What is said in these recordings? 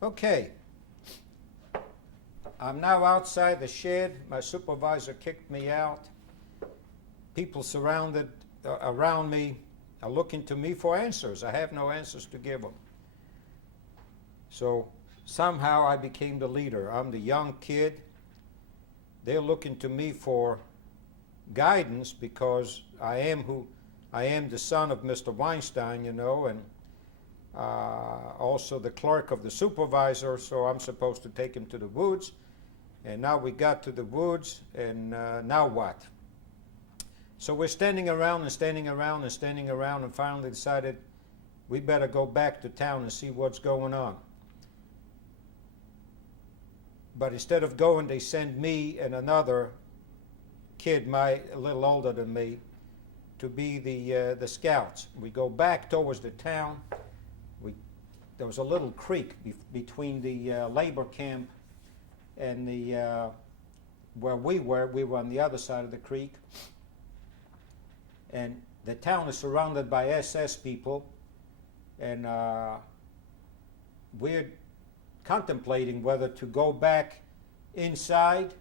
Okay, I'm now outside the shed. My supervisor kicked me out. People surrounded around me are looking to me for answers. I have no answers to give them. So somehow I became the leader. I'm the young kid. They're looking to me for guidance because I am the son of Mr. Winestone, and also the clerk of the supervisor, so I'm supposed to take him to the woods. And now we got to the woods, and now what? So we're standing around and standing around and standing around, and finally decided we better go back to town and see what's going on. But instead of going, they send me and another kid, a little older than me, to be the scouts. We go back towards the town. There was a little creek between the labor camp and where we were. We were on the other side of the creek. And the town is surrounded by SS people, and we're contemplating whether to go back inside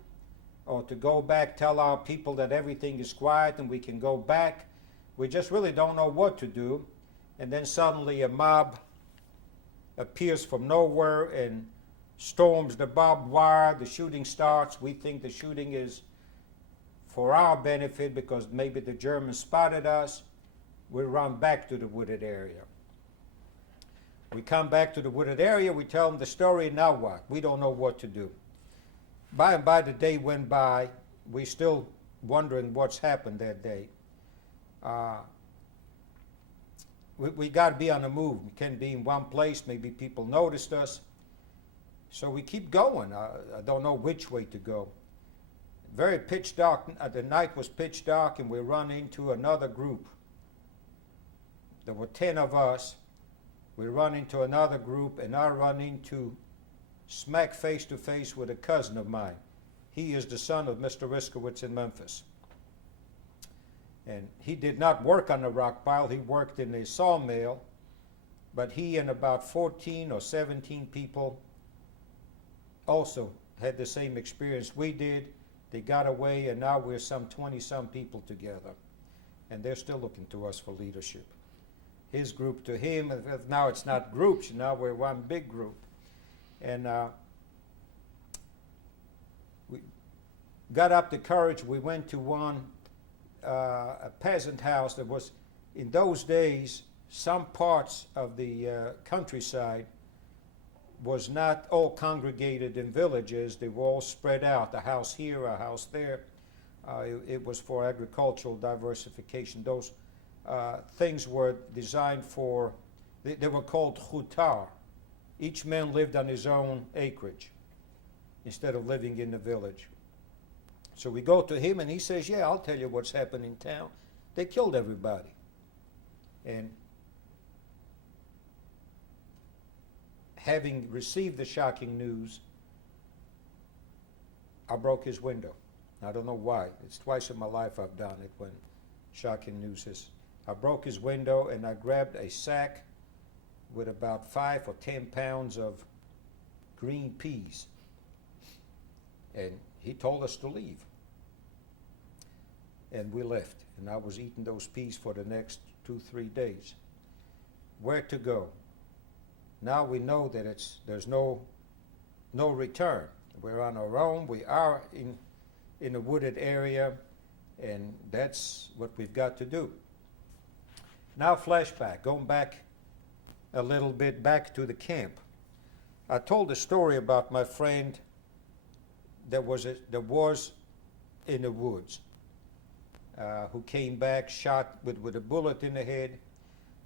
or to go back, tell our people that everything is quiet and we can go back. We just really don't know what to do. And then suddenly a mob appears from nowhere and storms the barbed wire. The shooting starts. We think the shooting is for our benefit because maybe the Germans spotted us. We run back to the wooded area. We come back to the wooded area. We tell them the story. Now what? We don't know what to do. By and by, the day went by. We're still wondering what's happened that day. We got to be on the move. We can't be in one place. Maybe people noticed us. So we keep going. I don't know which way to go. Very pitch dark. The night was pitch dark, and we run into another group. There were 10 of us. We run into another group, and I run into smack face to face with a cousin of mine. He is the son of Mr. Riskowitz in Memphis. And he did not work on the rock pile. He worked in a sawmill. But he and about 14 or 17 people also had the same experience we did. They got away, and now we're some 20-some people together. And they're still looking to us for leadership. His group to him, now it's not groups, now we're one big group. And we got up the courage. We went to a peasant house that was, in those days, some parts of the countryside was not all congregated in villages. They were all spread out, a house here, a house there. It was for agricultural diversification. Those things were designed for, they were called chutar. Each man lived on his own acreage instead of living in the village. So we go to him and he says, yeah, I'll tell you what's happened in town. They killed everybody. And having received the shocking news, I broke his window. I don't know why. It's twice in my life I've done it when shocking news is. I broke his window and I grabbed a sack with about 5 or 10 pounds of green peas. And he told us to leave. And we left. And I was eating those peas for the next 2-3 days. Where to go? Now we know that there's no return. We're on our own. We are in a wooded area, and that's what we've got to do. Now flashback, going back a little bit back to the camp. I told a story about my friend that was in the woods who came back shot with a bullet in the head.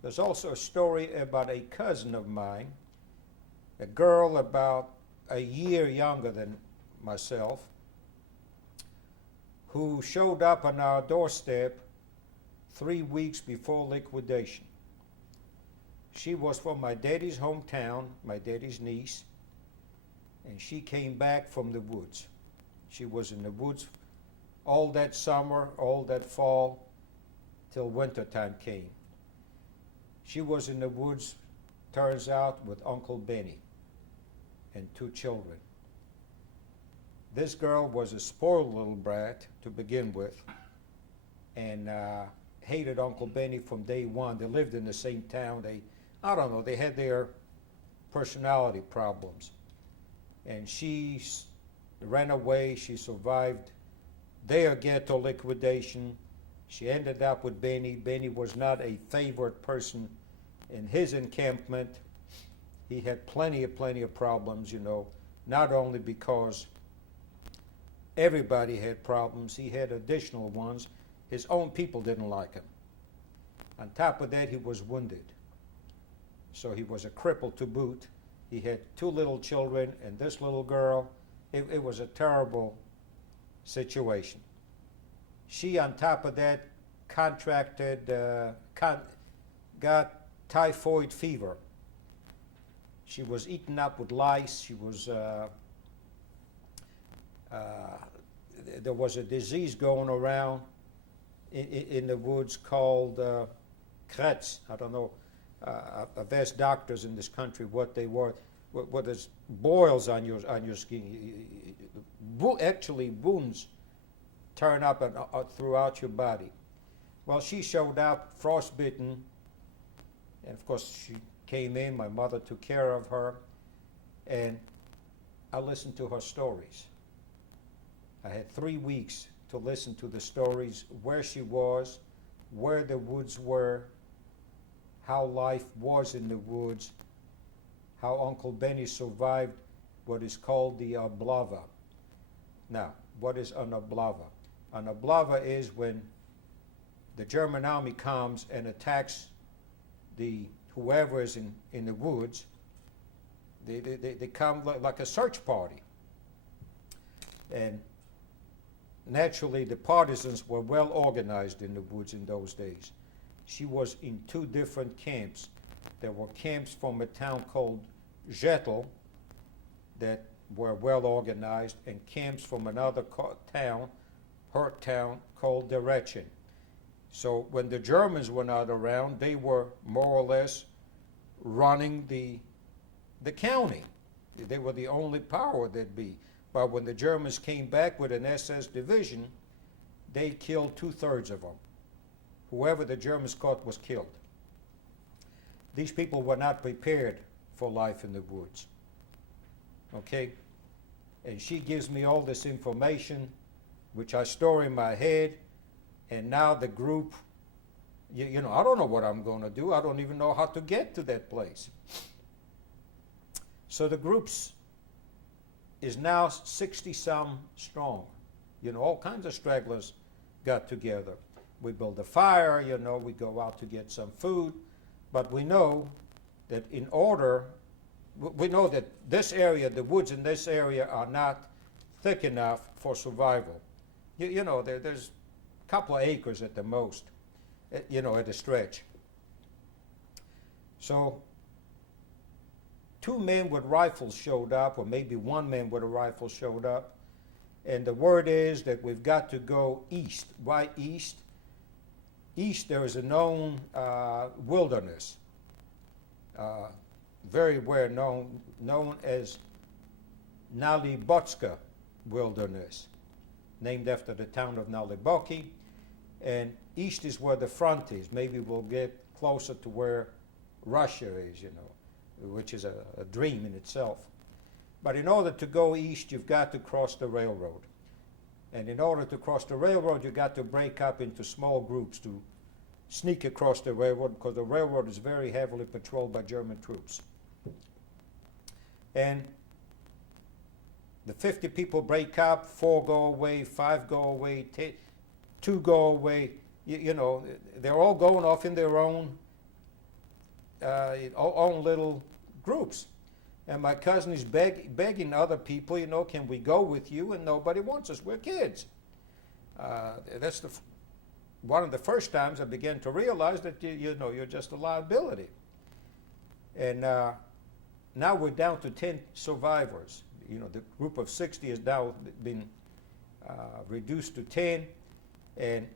There's also a story about a cousin of mine, a girl about a year younger than myself, who showed up on our doorstep 3 weeks before liquidation. She was from my daddy's hometown, my daddy's niece, and she came back from the woods. She was in the woods all that summer, all that fall, till wintertime came. She was in the woods, turns out, with Uncle Benny. and 2 children. This girl was a spoiled little brat to begin with, and hated Uncle Benny from day one. They lived in the same town. I don't know, they had their personality problems. And she ran away. She survived their ghetto liquidation. She ended up with Benny. Benny was not a favored person in his encampment. He had plenty of problems, not only because everybody had problems, he had additional ones. His own people didn't like him. On top of that, he was wounded. So he was a cripple to boot. He had 2 little children and this little girl. It was a terrible situation. She, on top of that, got typhoid fever. She was eaten up with lice. She was, there was a disease going around in the woods called Kretz. I don't know. I've asked doctors in this country what they were. What is boils on your skin? Actually, wounds turn up throughout your body. Well, she showed up frostbitten, and of course she came in. My mother took care of her, and I listened to her stories. I had 3 weeks to listen to the stories, where she was, where the woods were, how life was in the woods, how Uncle Benny survived what is called the oblava. Now, what is an oblava? An oblava is when the German army comes and attacks whoever is in the woods. They come like a search party. And naturally, the partisans were well organized in the woods in those days. She was in 2 different camps. There were camps from a town called Jettel that were well organized, and camps from another town, her town, called Derechen. So when the Germans were not around, they were more or less running the county. They were the only power there'd be. But when the Germans came back with an SS division, they killed 2/3 of them. Whoever the Germans caught was killed. These people were not prepared for life in the woods. Okay? And she gives me all this information, which I store in my head, and now the group, I don't know what I'm going to do. I don't even know how to get to that place. So the groups is now 60-some strong. All kinds of stragglers got together. We build a fire, we go out to get some food, but we know that we know that this area, the woods in this area are not thick enough for survival. There's a couple of acres at the most, at a stretch. So 2 men with rifles showed up, or maybe 1 man with a rifle showed up, and the word is that we've got to go east. Why east? East there is a known wilderness, very well known as Nalibotska Wilderness, named after the town of Naliboki, and east is where the front is. Maybe we'll get closer to where Russia is, which is a dream in itself. But in order to go east, you've got to cross the railroad. And in order to cross the railroad, you've got to break up into small groups to sneak across the railroad, because the railroad is very heavily patrolled by German troops. And the 50 people break up, 4 go away, 5 go away, 2 go away. They're all going off in their own little groups. And my cousin is begging other people, can we go with you? And nobody wants us. We're kids. That's one of the first times I began to realize that you're just a liability. And now we're down to 10 survivors. The group of 60 has now been reduced to 10, and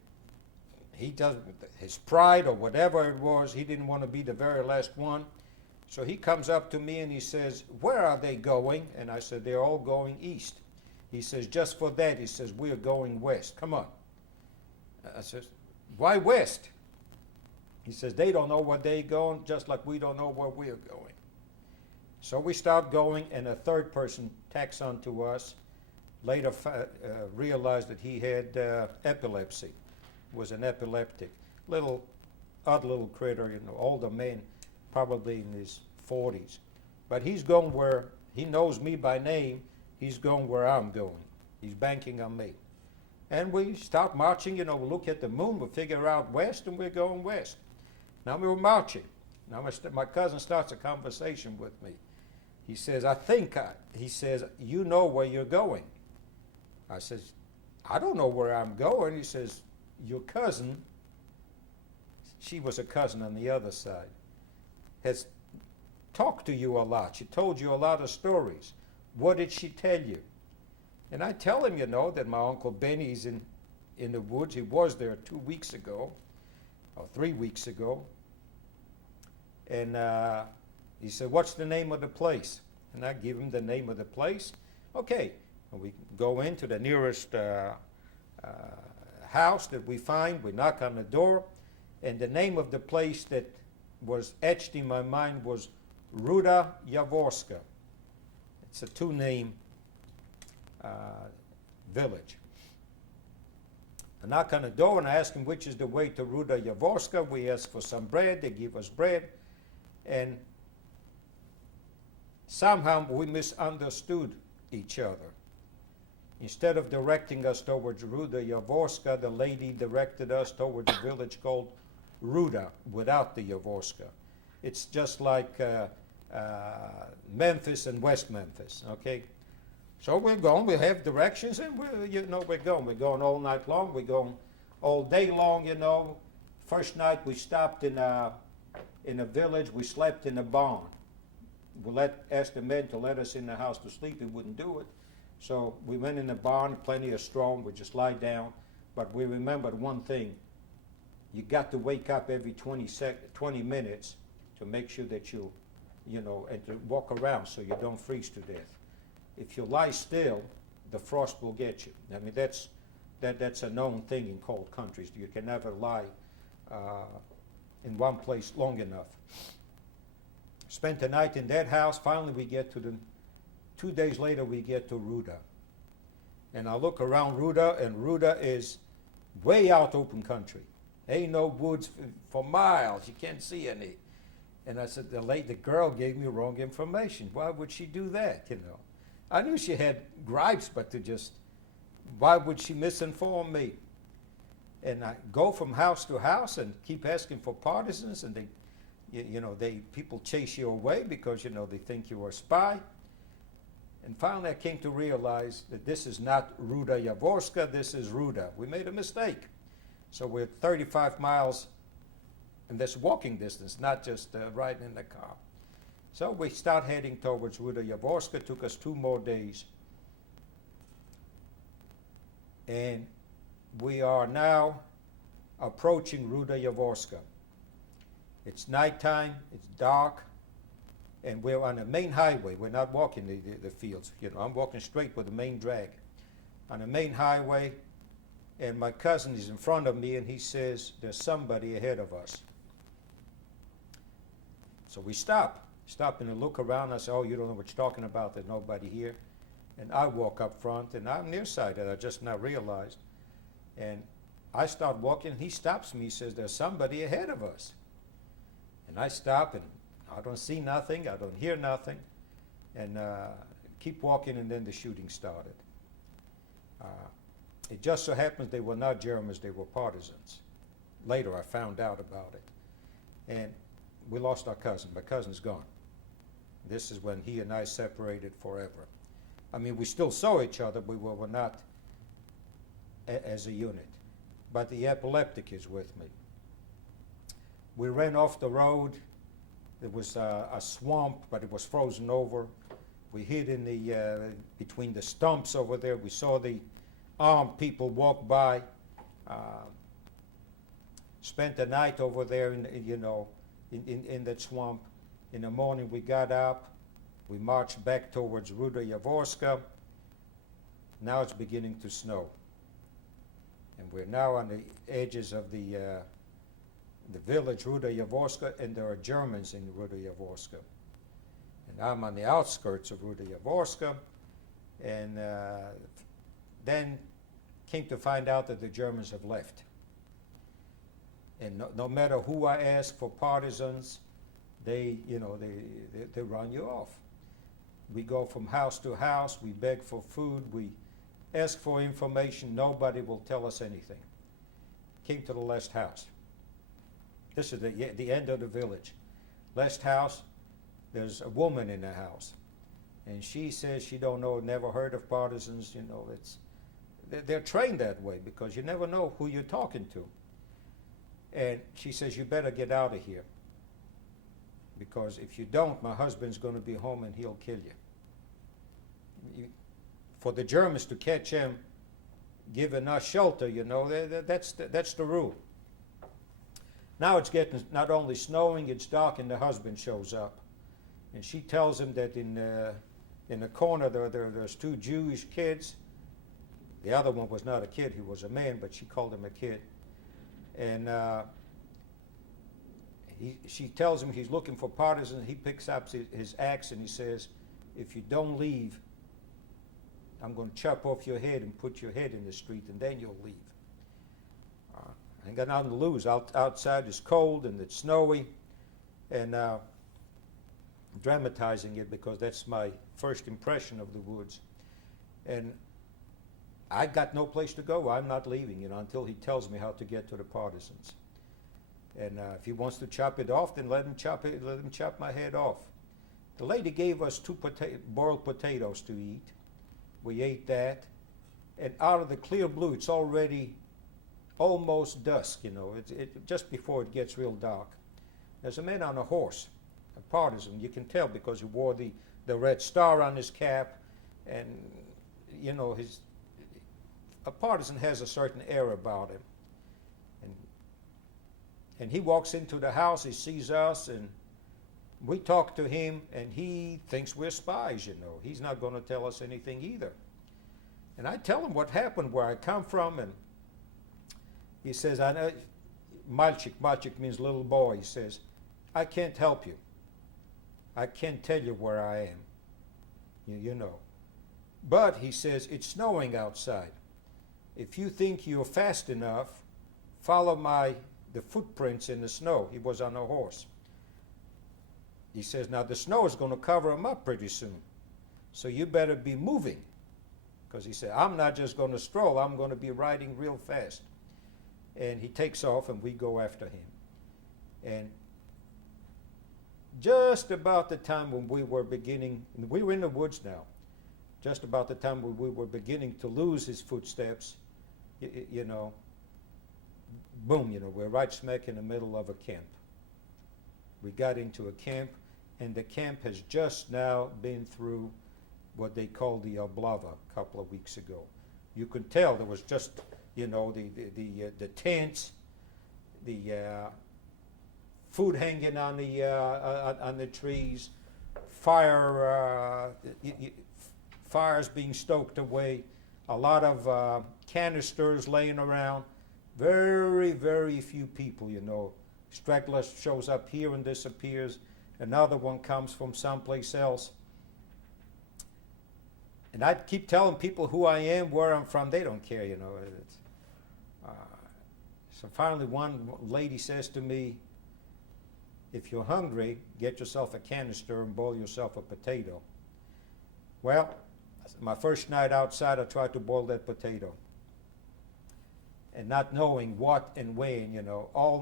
he does his pride or whatever it was. He didn't want to be the very last one. So he comes up to me and he says, "Where are they going?" And I said, "They're all going east." He says, "Just for that," he says, "we're going west. Come on." I says, "Why west?" He says, "They don't know where they're going, just like we don't know where we're going." So we start going, and a third person tacks on to us. Later realized that he had epilepsy, was an epileptic. Odd little critter, older man, probably in his 40s. But he's going where, he knows me by name, he's going where I'm going. He's banking on me. And we start marching, we look at the moon, we figure out west, and we're going west. Now we're marching. Now my cousin starts a conversation with me. He says, he says, "You know where you're going." I says, "I don't know where I'm going." He says, "Your cousin," she was a cousin on the other side, "has talked to you a lot. She told you a lot of stories. What did she tell you?" And I tell him, that my Uncle Benny's in the woods. He was there 2 weeks ago, or 3 weeks ago. And he said, "What's the name of the place?" And I give him the name of the place. Okay. And we go into the nearest house that we find. We knock on the door. And the name of the place that was etched in my mind was Ruda Yavorska. It's a two-name village. I knock on the door and I ask him which is the way to Ruda Yavorska. We ask for some bread. They give us bread. And somehow we misunderstood each other. Instead of directing us towards Ruda Yavorska, the lady directed us towards a village called Ruda, without the Yavorska. It's just like Memphis and West Memphis, okay? So we're going, we have directions, and we're going. We're going all night long, we're going all day long, First night we stopped in a village, we slept in a barn. We asked the men to let us in the house to sleep, they wouldn't do it. So we went in the barn, plenty of straw, we just lie down. But we remembered one thing. You got to wake up every 20 minutes to make sure that and to walk around so you don't freeze to death. If you lie still, the frost will get you. I mean, that's a known thing in cold countries. You can never lie in one place long enough. Spent the night in that house. Finally, we get to 2 days later, we get to Ruda. And I look around Ruda, and Ruda is way out open country. Ain't no woods for miles. You can't see any. And I said, the girl gave me wrong information. Why would she do that, I knew she had gripes, but why would she misinform me? And I go from house to house and keep asking for partisans, and people chase you away because, they think you're a spy. And finally I came to realize that this is not Ruda Yavorska, this is Ruda. We made a mistake. So we're 35 miles, and that's walking distance, not just riding in the car. So we start heading towards Ruda Yavorska. Took us 2 more days. And we are now approaching Ruda Yavorska. It's nighttime, it's dark, and we're on a main highway. We're not walking the fields. I'm walking straight with the main drag. On a main highway, and my cousin is in front of me, and he says, "There's somebody ahead of us." So we stop and look around. I say, "Oh, you don't know what you're talking about. There's nobody here." And I walk up front, and I'm nearsighted. I just now realized. And I start walking, and he stops me. He says, "There's somebody ahead of us." And I stop, and I don't see nothing. I don't hear nothing. And keep walking, and then the shooting started. It just so happens they were not Germans, they were partisans. Later I found out about it. And we lost our cousin. My cousin's gone. This is when he and I separated forever. I mean, we still saw each other, but we were not as a unit. But the epileptic is with me. We ran off the road. There was a swamp, but it was frozen over. We hid in between the stumps over there. We saw the armed people walk by. Spent the night over there in that swamp. In the morning we got up, we marched back towards Ruda Jaworska. Now it's beginning to snow. And we're now on the edges of the village Ruda Jaworska, and there are Germans in Ruda Jaworska. And I'm on the outskirts of Ruda Jaworska, and then came to find out that the Germans have left. And no matter who I ask for partisans, they run you off. We go from house to house, we beg for food, we ask for information, nobody will tell us anything. Came to the last house. This is the end of the village. Last house, there's a woman in the house. And she says she don't know, never heard of partisans, they're trained that way because you never know who you're talking to. And she says, you better get out of here. Because if you don't, my husband's going to be home and he'll kill you. For the Germans to catch him, giving us shelter, that's the rule. Now it's getting not only snowing, it's dark, and the husband shows up. And she tells him that in the corner there's two Jewish kids. The other one was not a kid, he was a man, but she called him a kid. And she tells him he's looking for partisans. He picks up his axe and he says, if you don't leave, I'm going to chop off your head and put your head in the street, and then you'll leave. I ain't got nothing to lose. Outside is cold and it's snowy, and I'm dramatizing it because that's my first impression of the woods. And I got no place to go. I'm not leaving, until he tells me how to get to the partisans. And if he wants to chop it off, then let him chop my head off. The lady gave us two boiled potatoes to eat. We ate that, and out of the clear blue, it's already almost dusk, just before it gets real dark. There's a man on a horse, a partisan. You can tell because he wore the red star on his cap, and a partisan has a certain air about him. And he walks into the house, he sees us, and we talk to him, and he thinks we're spies, He's not going to tell us anything either. And I tell him what happened, where I come from, and he says, I know, Malchik means little boy. He says, I can't help you. I can't tell you where I am, But, he says, it's snowing outside. If you think you're fast enough, follow the footprints in the snow. He was on a horse. He says, now the snow is going to cover him up pretty soon. So you better be moving. Because he said, I'm not just going to stroll, I'm going to be riding real fast. And he takes off and we go after him. And just about the time when we were in the woods now, just about the time when we were beginning to lose his footsteps, boom, we're right smack in the middle of a camp. We got into a camp, and the camp has just now been through what they call the Oblava a couple of weeks ago. You could tell there was just, the tents, the food hanging on the trees, fires being stoked away, a lot of canisters laying around. Very, very few people, Straggler shows up here and disappears. Another one comes from someplace else. And I keep telling people who I am, where I'm from. They don't care, So finally one lady says to me, if you're hungry, get yourself a canister and boil yourself a potato. Well, my first night outside, I tried to boil that potato. And not knowing what and when,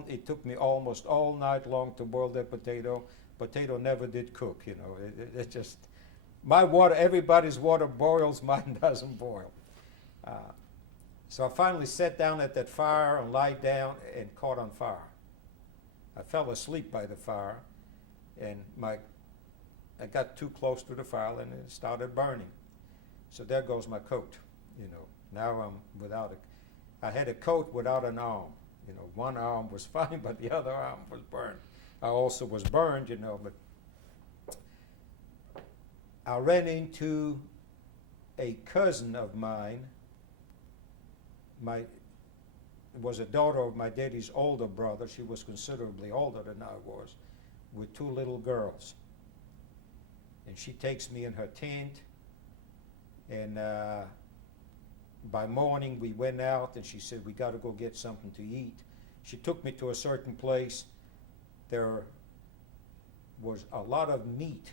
it took me almost all night long to boil that potato. Potato never did cook, It just, my water, everybody's water boils, mine doesn't boil. So I finally sat down at that fire and lied down and caught on fire. I fell asleep by the fire, and I got too close to the fire and it started burning. So there goes my coat, Now I'm without it. I had a coat without an arm. One arm was fine, but the other arm was burned. I also was burned, but I ran into a cousin of mine. Was a daughter of my daddy's older brother. She was considerably older than I was, with two little girls. And she takes me in her tent, and by morning we went out, and she said, we got to go get something to eat. She took me to a certain place. There was a lot of meat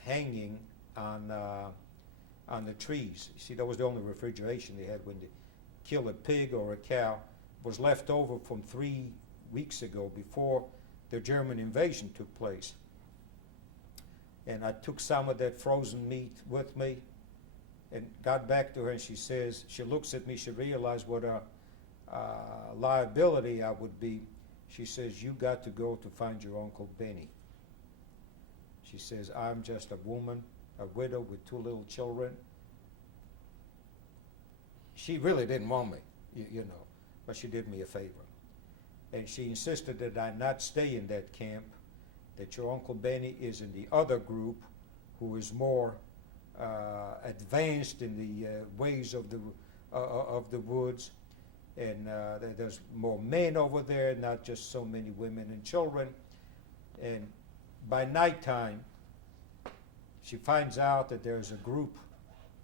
hanging on the trees. See, that was the only refrigeration they had when they kill a pig or a cow. Was left over from 3 weeks ago, before the German invasion took place. And I took some of that frozen meat with me and got back to her, and she says, she looks at me, she realized what a liability I would be. She says, you got to go to find your Uncle Benny. She says, I'm just a woman, a widow with two little children. She really didn't want me, you know, but she did me a favor. And she insisted that I not stay in that camp, that your Uncle Benny is in the other group, who is more advanced in the ways of the woods, and there's more men over there, not just so many women and children. And by nighttime, she finds out that there's a group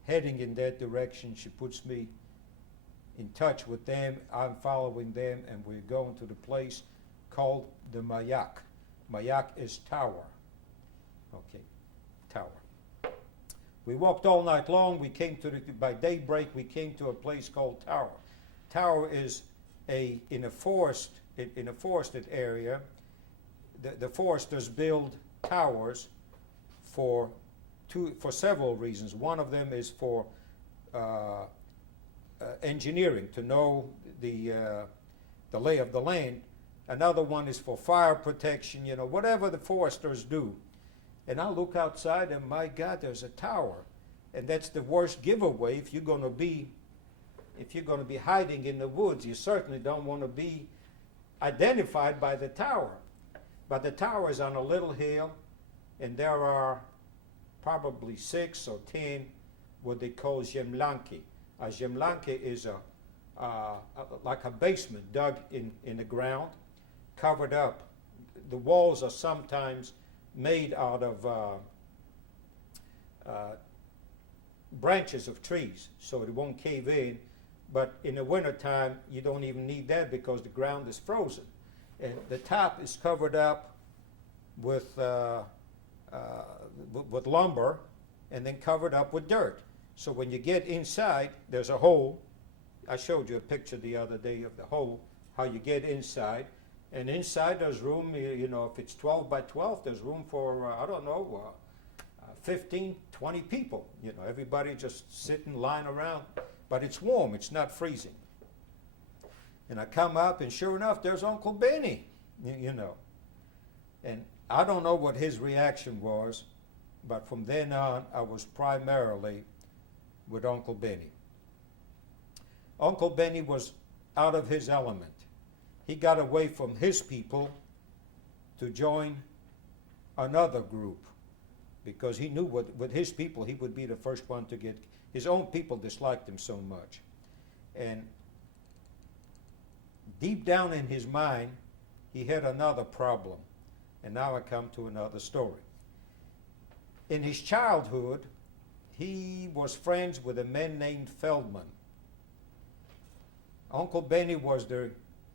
heading in that direction. She puts me in touch with them. I'm following them, and we're going to the place called the Mayak. Mayak is tower. Okay, tower. We walked all night long. We came to by daybreak, we came to a place called Tower. Tower is in a forested area. The foresters build towers for several reasons. One of them is for engineering, to know the lay of the land. Another one is for fire protection, you know, whatever the foresters do. And I look outside, and my God, there's a tower. And that's the worst giveaway if you're going to be hiding in the woods. You certainly don't want to be identified by the tower. But the tower is on a little hill, and there are probably 6 or 10 what they call zemlanki. A zemlanki is like a basement dug in the ground, covered up. The walls are sometimes made out of branches of trees, so it won't cave in. But in the wintertime, you don't even need that because the ground is frozen. And the top is covered up with lumber, and then covered up with dirt. So when you get inside, there's a hole. I showed you a picture the other day of the hole, how you get inside. And inside there's room, you know, if it's 12 by 12, there's room for, 15, 20 people. You know, everybody just sitting, lying around. But it's warm, it's not freezing. And I come up, and sure enough, there's Uncle Benny, you know. And I don't know what his reaction was, but from then on, I was primarily with Uncle Benny. Uncle Benny was out of his element. He got away from his people to join another group, because he knew with his people he would be the first one to get. His own people disliked him so much. And deep down in his mind, he had another problem. And now I come to another story. In his childhood, he was friends with a man named Feldman. Uncle Benny was the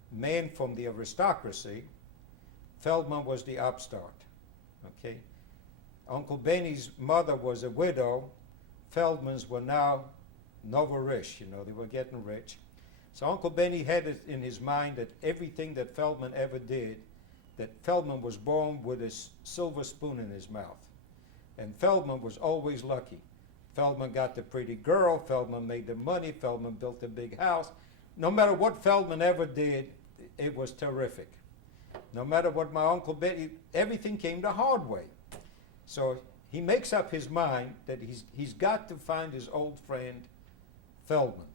man from the aristocracy. Feldman was the upstart. Okay? Uncle Benny's mother was a widow. Feldman's were now novo-rich, you know, they were getting rich. So Uncle Benny had it in his mind that everything that Feldman ever did, that Feldman was born with a silver spoon in his mouth. And Feldman was always lucky. Feldman got the pretty girl, Feldman made the money, Feldman built a big house. No matter what Feldman ever did, it was terrific. No matter what my Uncle Benny, everything came the hard way. So he makes up his mind that he's got to find his old friend Feldman.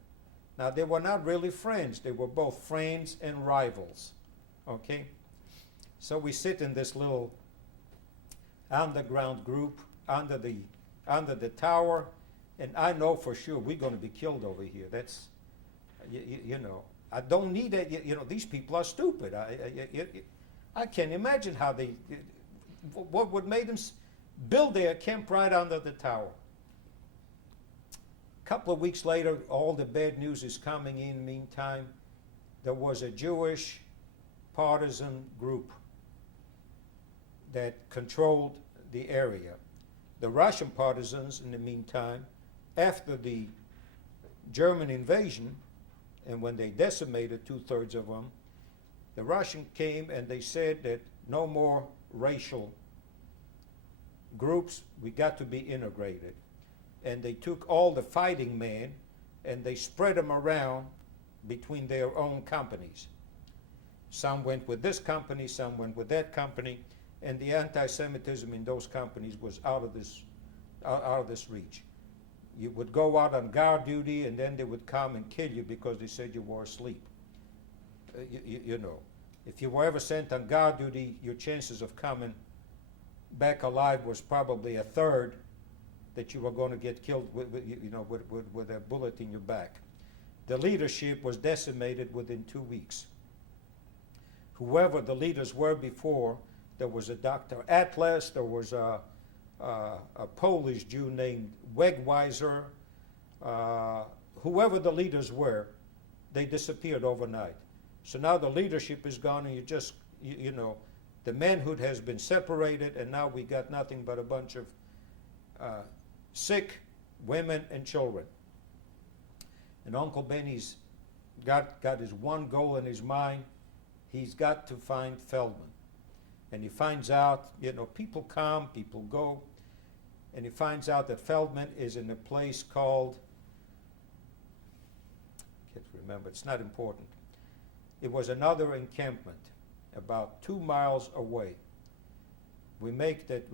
Now, they were not really friends. They were both friends and rivals. Okay? So we sit in this little underground group under the under the tower, and I know for sure we're going to be killed over here. That's, you know, I don't need that. You know, these people are stupid. I can't imagine how they, what would make them build their camp right under the tower. A couple of weeks later, all the bad news is coming in. Meantime, there was a Jewish partisan group that controlled the area. The Russian partisans, in the meantime, after the German invasion, and when they decimated 2/3 of them, the Russian came and they said that no more racial groups, we got to be integrated. And they took all the fighting men and they spread them around between their own companies. Some went with this company, some went with that company, and the anti-Semitism in those companies was out of this reach. You would go out on guard duty, and then they would come and kill you because they said you were asleep. You know, if you were ever sent on guard duty, your chances of coming back alive was probably a third that you were going to get killed with a bullet in your back. The leadership was decimated within 2 weeks. Whoever the leaders were before, there was a Dr. Atlas, there was a Polish Jew named Wegweiser, whoever the leaders were, they disappeared overnight. So now the leadership is gone, and you know, the manhood has been separated, and now we got nothing but a bunch of sick women and children. And Uncle Benny's got his one goal in his mind. He's got to find Feldman. And he finds out, you know, people come, people go, and he finds out that Feldman is in a place called, I can't remember, it's not important. It was another encampment about 2 miles away. We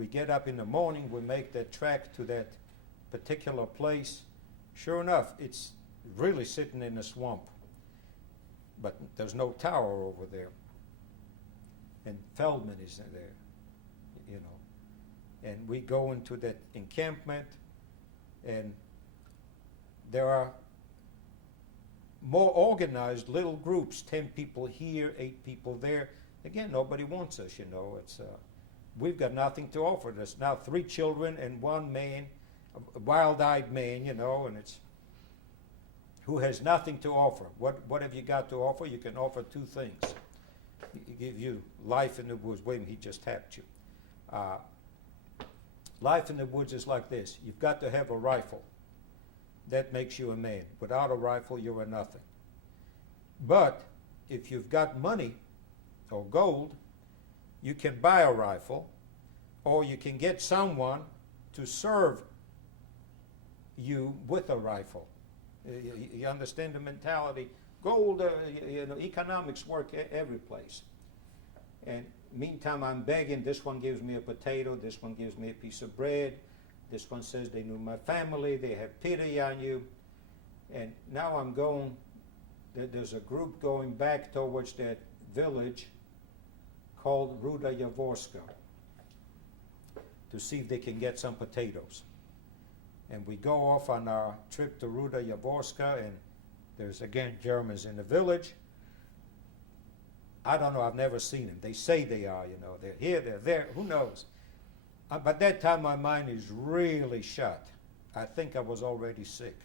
get up in the morning, we make that trek to that particular place. Sure enough, it's really sitting in a swamp. But there's no tower over there. And Feldman is there, you know. And we go into that encampment, and there are more organized little groups, 10 people here, 8 people there. Again, nobody wants us, you know. It's we've got nothing to offer. There's now 3 children and 1 man, a wild-eyed man, you know, and it's who has nothing to offer. What have you got to offer? You can offer 2 things. He give you life in the woods. Wait a minute, he just tapped you. Life in the woods is like this. You've got to have a rifle. That makes you a man. Without a rifle, you're a nothing. But if you've got money or gold, you can buy a rifle, or you can get someone to serve you with a rifle. You understand the mentality? Gold, you know, economics work every place. And meantime, I'm begging. This one gives me a potato. This one gives me a piece of bread. This one says they knew my family. They have pity on you. And now I'm going. There's a group going back towards that village called Ruda Yavorska to see if they can get some potatoes. And we go off on our trip to Ruda Yavorska, and there's again Germans in the village. I don't know, I've never seen them. They say they are, you know, they're here, they're there, who knows? But that time my mind is really shut. I think I was already sick.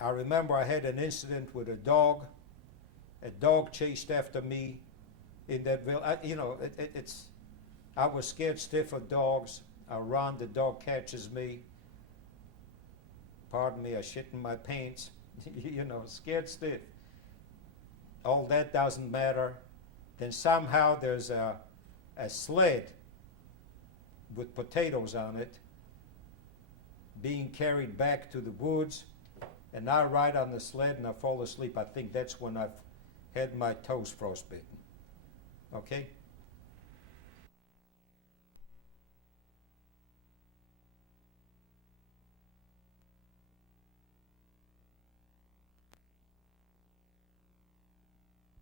I remember I had an incident with a dog. A dog chased after me in that village. I was scared stiff of dogs. I run, the dog catches me. Pardon me, I shit in my pants. You know, scared stiff. All that doesn't matter. Then somehow there's a sled with potatoes on it being carried back to the woods, and I ride on the sled and I fall asleep. I think that's when I've had my toes frostbitten. Okay?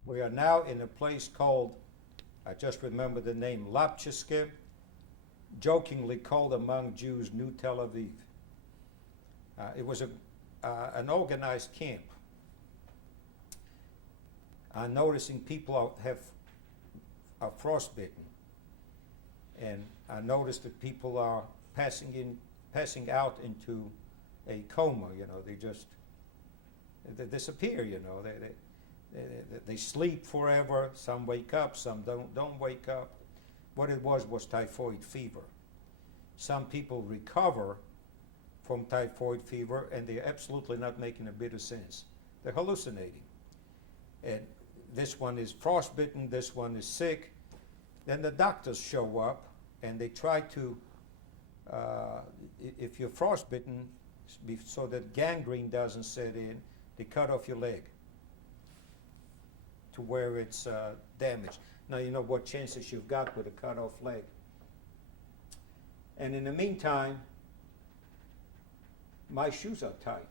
We are now in a place called, I just remember the name, Lapchiske. jokingly called among Jews New Tel Aviv. It was an organized camp. I'm noticing people are frostbitten, and I noticed that people are passing out into a coma. They disappear. They sleep forever. Some wake up, some don't wake up. What it was typhoid fever. Some people recover from typhoid fever, and they're absolutely not making a bit of sense. They're hallucinating. And this one is frostbitten, this one is sick. Then the doctors show up, and they try to, if you're frostbitten, so that gangrene doesn't set in, they cut off your leg to where it's damaged. Now you know what chances you've got with a cut off leg. And in the meantime, my shoes are tight.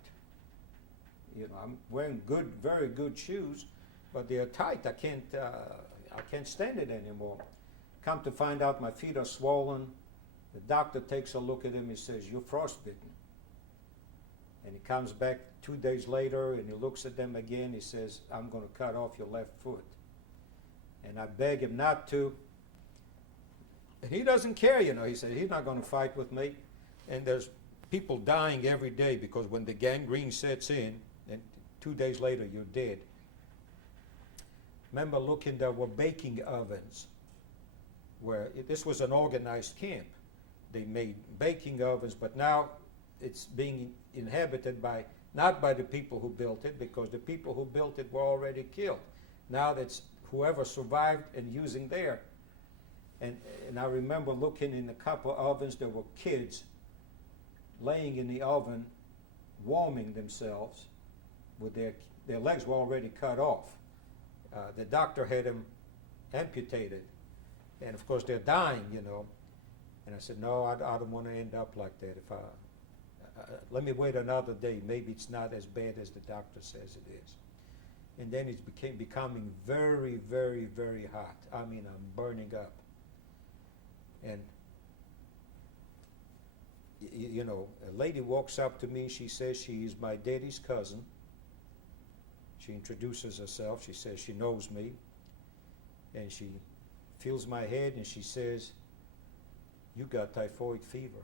I'm wearing very good shoes, but they're tight. I can't stand it anymore. Come to find out, my feet are swollen. The doctor takes a look at him. He says, "You're frostbitten." And he comes back 2 days later, and he looks at them again. He says, "I'm going to cut off your left foot." And I beg him not to. And he doesn't care, He said, he's not going to fight with me. And there's people dying every day because when the gangrene sets in, and 2 days later you're dead. Remember, there were baking ovens where this was an organized camp. They made baking ovens, but now it's being inhabited not by the people who built it, because the people who built it were already killed. Now that's whoever survived and using there. And I remember looking in a couple of ovens, there were kids laying in the oven, warming themselves with their legs were already cut off. The doctor had them amputated. And of course they're dying, And I said, no, I don't want to end up like that. Let me wait another day. Maybe it's not as bad as the doctor says it is. And then it's becoming very, very, very hot. I mean, I'm burning up. And, a lady walks up to me. She says she is my daddy's cousin. She introduces herself. She says she knows me. And she feels my head and she says, "You got typhoid fever."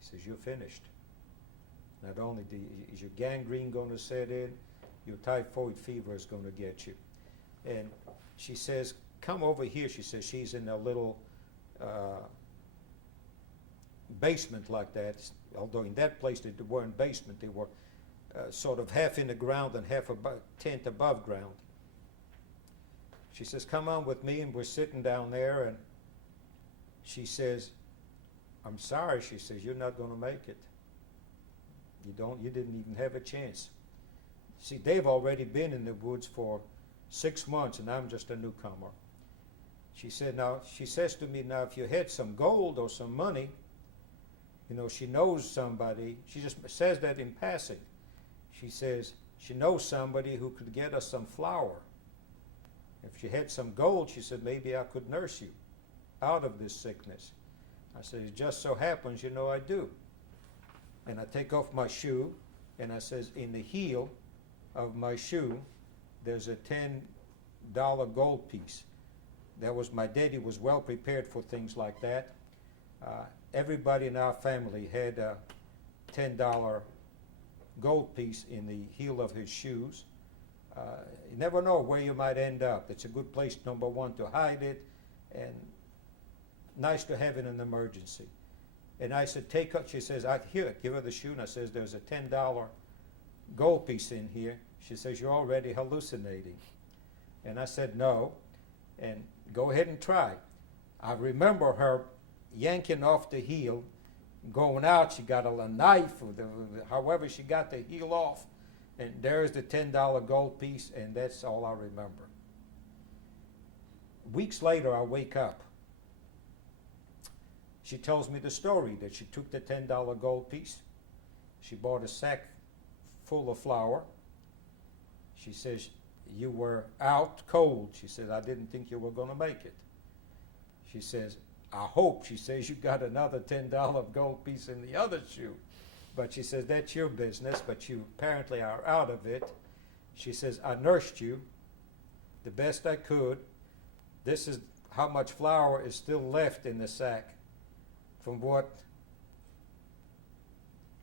He says, "You're finished. Not only is your gangrene going to set in, your typhoid fever is going to get you." And she says, "Come over here." She says she's in a little basement like that, although in that place they weren't basement, they were sort of half in the ground and half a tent above ground. She says, "Come on with me," and we're sitting down there, and she says, "I'm sorry," she says, "you're not going to make it. You didn't even have a chance." See, they've already been in the woods for 6 months, and I'm just a newcomer. She says to me, "Now, if you had some gold or some money," she knows somebody. She just says that in passing. She says she knows somebody who could get us some flour. If she had some gold, she said, maybe I could nurse you out of this sickness. I said, "It just so happens, I do." And I take off my shoe, and I says, in the heel of my shoe, there's a $10 gold piece. My daddy was well prepared for things like that. Everybody in our family had a $10 gold piece in the heel of his shoes. You never know where you might end up. It's a good place, number one, to hide it, and nice to have in an emergency. And I said, she says, "Here, give her the shoe." And I says, "There's a $10 gold piece in here." She says, "You're already hallucinating." And I said, "No." And go ahead and try. I remember her yanking off the heel, going out. She got a knife, or however she got the heel off, and there's the $10 gold piece, and that's all I remember. Weeks later, I wake up. She tells me the story that she took the $10 gold piece. She bought a sack full of flour. She says, "You were out cold." She said, "I didn't think you were going to make it." She says, I hope, she says, you got another $10 gold piece in the other shoe. But she says, that's your business, but you apparently are out of it. She says, I nursed you the best I could. This is how much flour is still left in the sack from what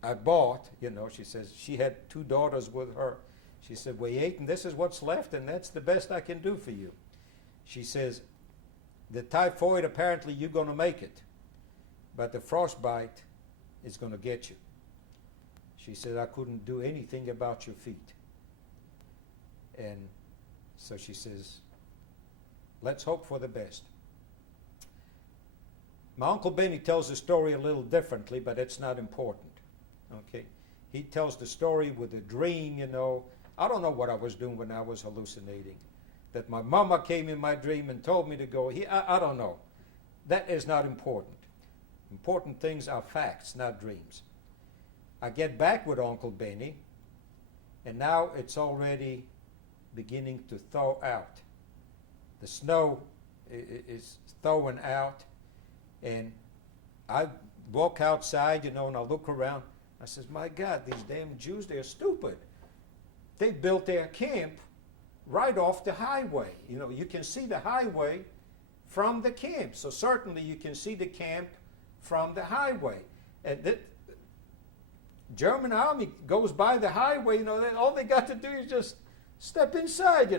I bought. She says she had 2 daughters with her. She said, we ate, and this is what's left, and that's the best I can do for you. She says, the typhoid, apparently you're going to make it, but the frostbite is going to get you. She said, I couldn't do anything about your feet. And so she says, let's hope for the best. My Uncle Benny tells the story a little differently, but it's not important. Okay? He tells the story with a dream, I don't know what I was doing when I was hallucinating. That my mama came in my dream and told me to go here. I don't know. That is not important. Important things are facts, not dreams. I get back with Uncle Benny, and now it's already beginning to thaw out. The snow is thawing out, and I walk outside, and I look around. I says, my God, these damn Jews, they're stupid. They built their camp right off the highway. You can see the highway from the camp. So certainly you can see the camp from the highway. And the German army goes by the highway, all they got to do is just step inside,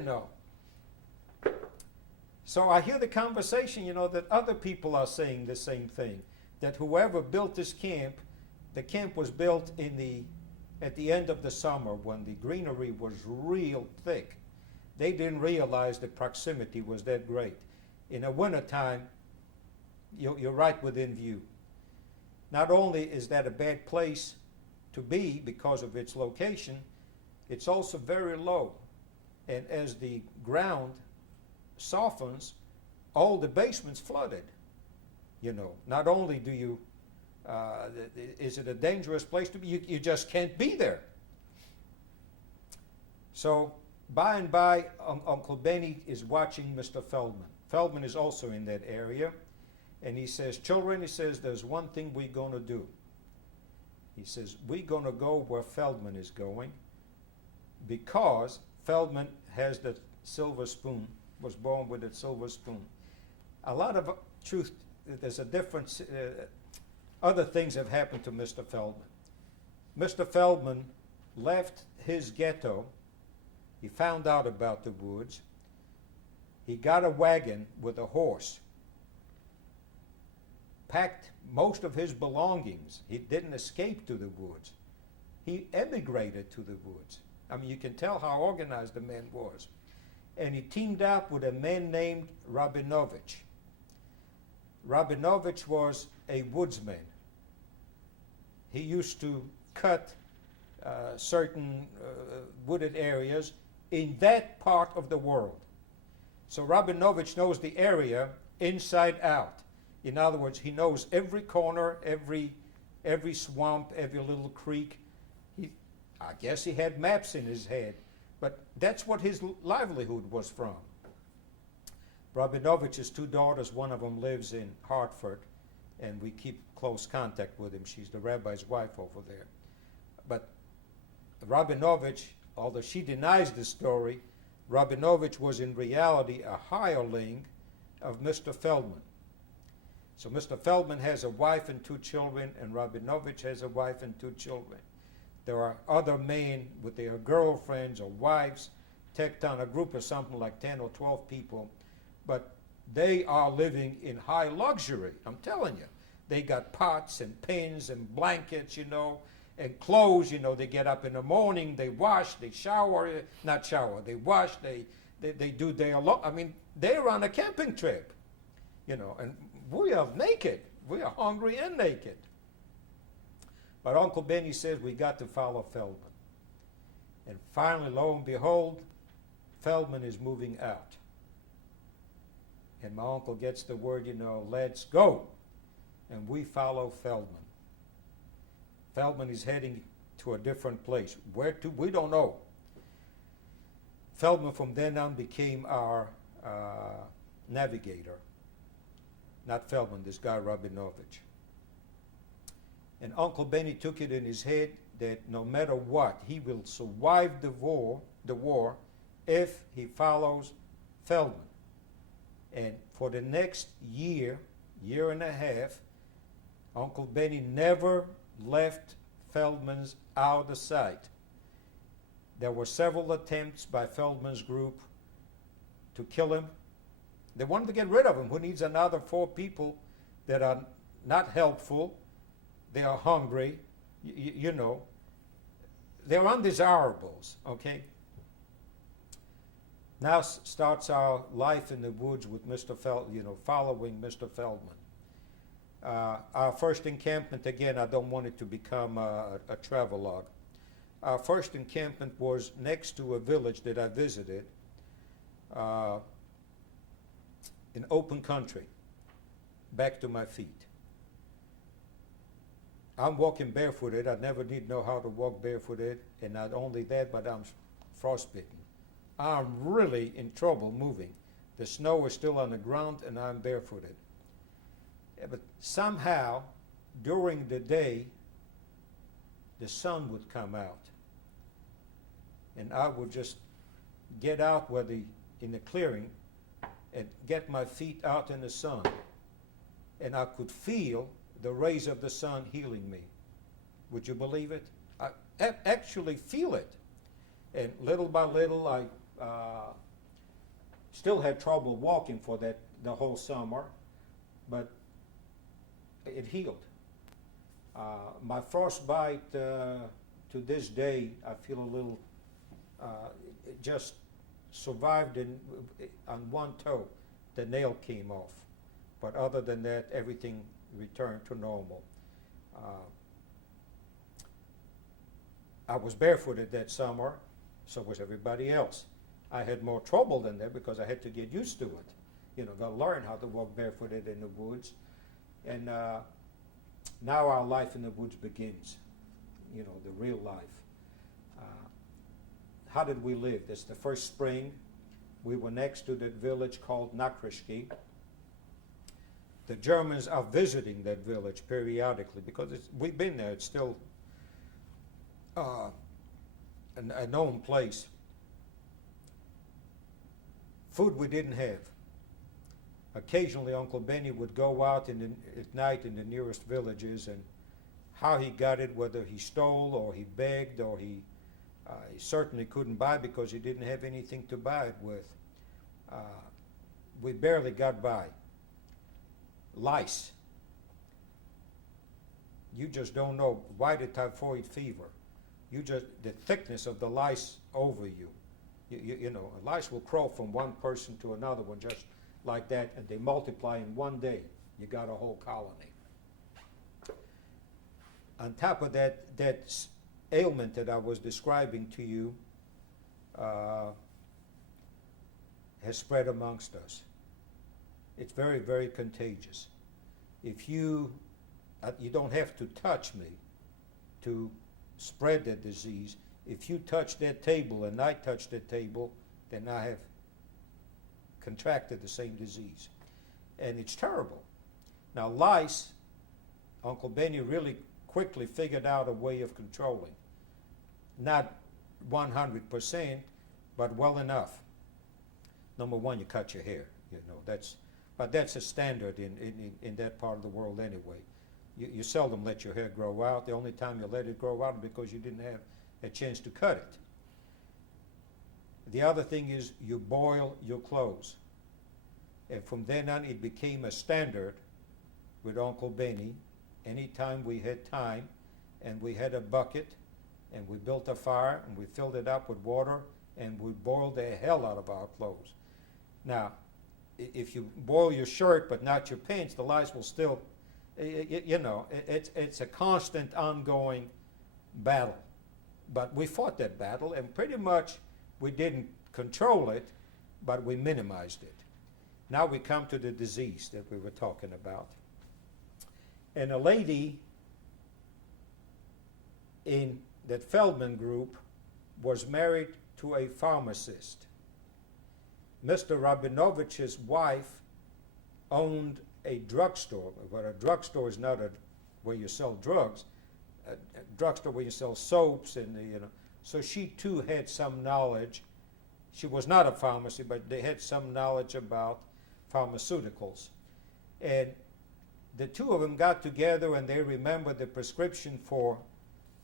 So I hear the conversation, that other people are saying the same thing, that whoever built this camp, the camp was built at the end of the summer when the greenery was real thick. They didn't realize the proximity was that great. In the wintertime, you're right within view. Not only is that a bad place to be because of its location, it's also very low. And as the ground softens, all the basements flooded. Not only do you, is it a dangerous place to be, you just can't be there. So by and by, Uncle Benny is watching Mr. Feldman. Feldman is also in that area. And he says, children, he says, there's one thing we're going to do. He says, we're going to go where Feldman is going because Feldman has the silver spoon, was born with a silver spoon. A lot of truth, there's a difference. Other things have happened to Mr. Feldman. Mr. Feldman left his ghetto. He found out about the woods. He got a wagon with a horse, packed most of his belongings. He didn't escape to the woods. He emigrated to the woods. I mean, you can tell how organized the man was. And he teamed up with a man named Rabinovich. Rabinovich was a woodsman. He used to cut certain wooded areas in that part of the world. So Rabinovich knows the area inside out. In other words, he knows every corner, every swamp, every little creek. I guess he had maps in his head, but that's what his livelihood was from. Rabinovich's 2 daughters, one of them lives in Hartford, and we keep close contact with him. She's the rabbi's wife over there. But Rabinovich, although she denies the story, Rabinovich was in reality a hireling of Mr. Feldman. So Mr. Feldman has a wife and 2 children, and Rabinovich has a wife and 2 children. There are other men with their girlfriends or wives, tacked on a group of something like 10 or 12 people, but they are living in high luxury, I'm telling you. They got pots and pans and blankets, and clothes, they get up in the morning, they wash, they shower, not shower, they wash, they do their, I mean, they're on a camping trip, and we are naked. We are hungry and naked. But Uncle Benny says we got to follow Feldman. And finally, lo and behold, Feldman is moving out. And my uncle gets the word, let's go. And we follow Feldman. Feldman is heading to a different place. Where to? We don't know. Feldman from then on became our navigator. not Feldman, this guy Rabinovich. And Uncle Benny took it in his head that no matter what, he will survive the war if he follows Feldman. And for the next year and a half, Uncle Benny never left Feldman's out of sight. There were several attempts by Feldman's group to kill him. They wanted to get rid of him. Who needs another 4 people that are not helpful? They are hungry, you know. They're undesirables, okay? Now starts our life in the woods with Mr. Following Mr. Feldman. Our first encampment, again, I don't want it to become a travelogue. Our first encampment was next to a village that I visited in open country, back to my feet. I'm walking barefooted. I never did know how to walk barefooted, and not only that, but I'm frostbitten. I'm really in trouble moving. The snow is still on the ground, and I'm barefooted. Yeah, but somehow, during the day, the sun would come out, and I would just get out in the clearing and get my feet out in the sun, and I could feel the rays of the sun healing me. Would you believe it? I actually feel it. And little by little, I still had trouble walking for the whole summer, but it healed. My frostbite, to this day, I feel a little, it just survived on one toe. The nail came off. But other than that, everything returned to normal. I was barefooted that summer, so was everybody else. I had more trouble than that because I had to get used to it. You know, got to learn how to walk barefooted in the woods. And now our life in the woods begins, you know, the real life. How did we live? This the first spring. We were next to that village called Nakrishki. The Germans are visiting that village periodically because we've been there. It's still a known place. Food we didn't have. Occasionally, Uncle Benny would go out at night in the nearest villages, and how he got it, whether he stole or he begged or he certainly couldn't buy because he didn't have anything to buy it with. We barely got by. Lice. You just don't know. Why the typhoid fever? The thickness of the lice over you. You know, lice will crawl from one person to another one just like that, and they multiply in one day. You got a whole colony. On top of that ailment that I was describing to you has spread amongst us. It's very, very contagious. If you don't have to touch me to spread that disease. If you touch that table and I touch that table, then I have contracted the same disease. And it's terrible. Now lice, Uncle Benny really quickly figured out a way of controlling. Not 100%, but well enough. Number one, you cut your hair. You know, but that's a standard in that part of the world anyway. You seldom let your hair grow out. The only time you let it grow out is because you didn't have a chance to cut it. The other thing is you boil your clothes. And from then on, it became a standard with Uncle Benny. Anytime we had time and we had a bucket and we built a fire and we filled it up with water and we boiled the hell out of our clothes. Now, if you boil your shirt but not your pants, the lice will still, you know, it's a constant ongoing battle. But we fought that battle, and pretty much we didn't control it, but we minimized it. Now we come to the disease that we were talking about. And a lady in that Feldman group was married to a pharmacist. Mr. Rabinovich's wife owned a drugstore, but a drugstore is not where you sell drugs. A drugstore where you sell soaps and So she too had some knowledge. She was not a pharmacy, but they had some knowledge about pharmaceuticals. And the two of them got together and they remembered the prescription for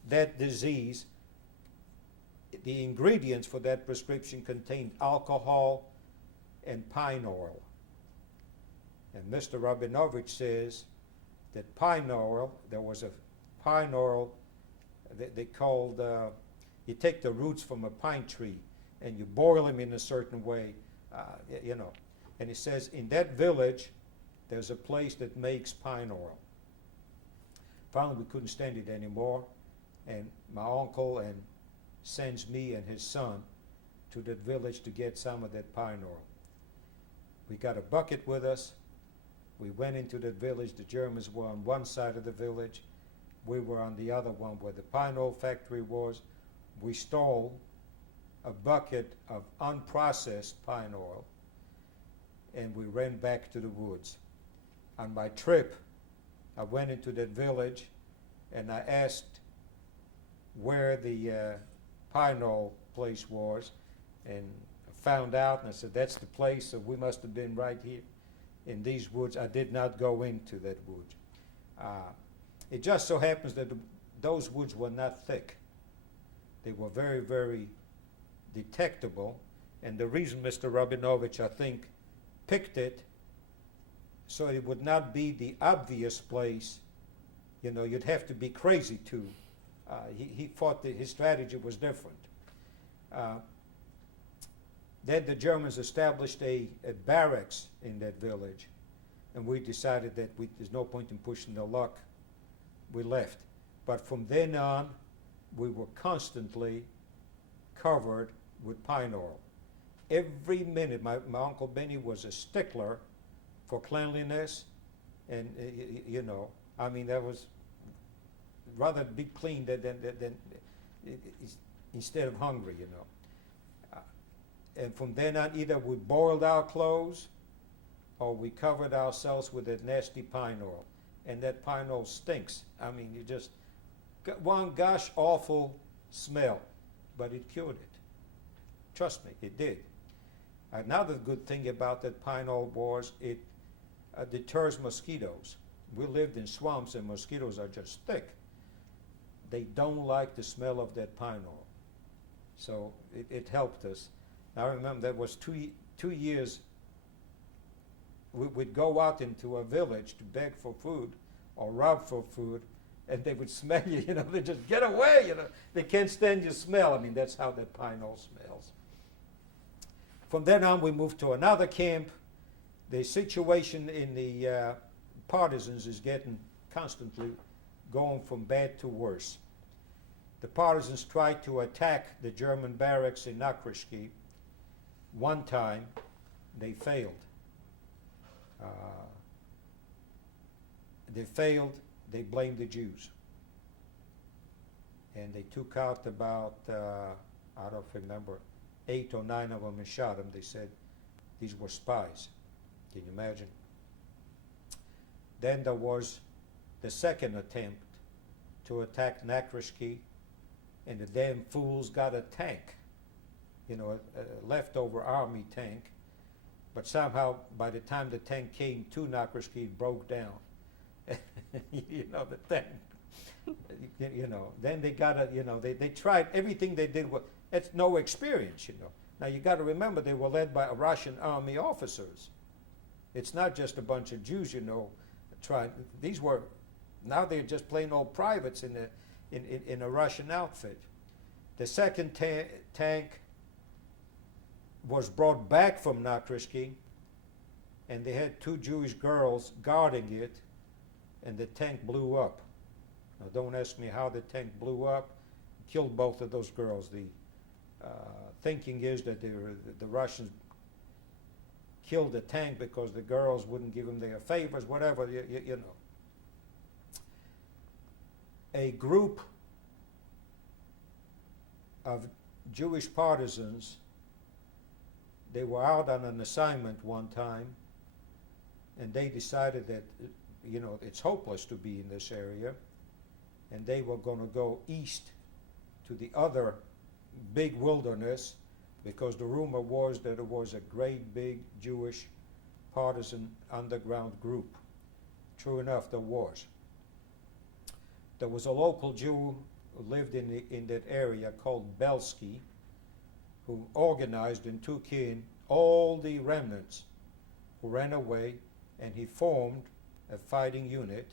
that disease. The ingredients for that prescription contained alcohol and pine oil. And Mr. Rabinovich says that pine oil, there was a pine oil they called, you take the roots from a pine tree and you boil them in a certain way, And he says in that village, there's a place that makes pine oil. Finally, we couldn't stand it anymore, and my uncle sends me and his son to that village to get some of that pine oil. We got a bucket with us. We went into that village. The Germans were on one side of the village. We were on the other one where the pine oil factory was. We stole a bucket of unprocessed pine oil, and we ran back to the woods. On my trip, I went into that village, and I asked where the pine oil place was, and I found out, and I said, that's the place, so we must have been right here in these woods. I did not go into that woods. It just so happens that those woods were not thick. They were very, very detectable, and the reason Mr. Rabinovich, I think, picked it so it would not be the obvious place, you'd have to be crazy to. He thought that his strategy was different. Then the Germans established a barracks in that village, and we decided that there's no point in pushing the luck. We left. But from then on, we were constantly covered with pine oil. Every minute, my Uncle Benny was a stickler for cleanliness, and that was rather be clean than instead of hungry, And from then on, either we boiled our clothes or we covered ourselves with that nasty pine oil. And that pine oil stinks. You just got one gosh awful smell, but it cured it. Trust me, it did. Another good thing about that pine oil was it deters mosquitoes. We lived in swamps and mosquitoes are just thick. They don't like the smell of that pine oil. So it helped us. I remember that was 2 years. We'd go out into a village to beg for food or rob for food, and they would smell you, they just get away, They can't stand your smell. That's how that pine oil smells. From then on, we moved to another camp. The situation in the partisans is getting constantly going from bad to worse. The partisans tried to attack the German barracks in Nakrishki. One time, they failed. They blamed the Jews. And they took out about, I don't remember, 8 or 9 of them and shot them. They said these were spies. Can you imagine? Then there was the second attempt to attack Nakrishki, and the damn fools got a tank, a leftover army tank. But somehow, by the time the tank came to Nakrishki, it broke down. The tank. Then they got they tried everything they did. It's no experience, Now you got to remember they were led by Russian army officers. It's not just a bunch of Jews, trying. These were, now they're just plain old privates in a Russian outfit. The second tank was brought back from Nakrishki, and they had 2 Jewish girls guarding it, and the tank blew up. Now don't ask me how the tank blew up. Killed both of those girls. The thinking is that the Russians killed the tank because the girls wouldn't give them their favors, whatever, A group of Jewish partisans, they were out on an assignment one time, and they decided that, it's hopeless to be in this area, and they were going to go east to the other big wilderness, because the rumor was that it was a great big Jewish partisan underground group. True enough, there was. There was a local Jew who lived in that area called Belsky, who organized and took in all the remnants who ran away, and he formed a fighting unit,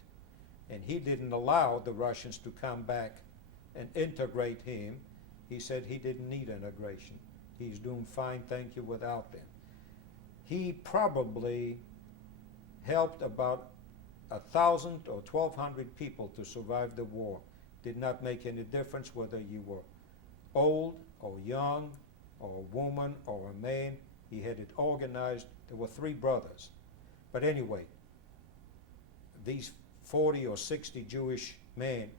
and he didn't allow the Russians to come back and integrate him. He said he didn't need integration. He's doing fine, thank you, without them. He probably helped about 1,000 or 1,200 people to survive the war. Did not make any difference whether you were old or young or a woman or a man. He had it organized. There were 3 brothers. But anyway, these 40 or 60 Jewish men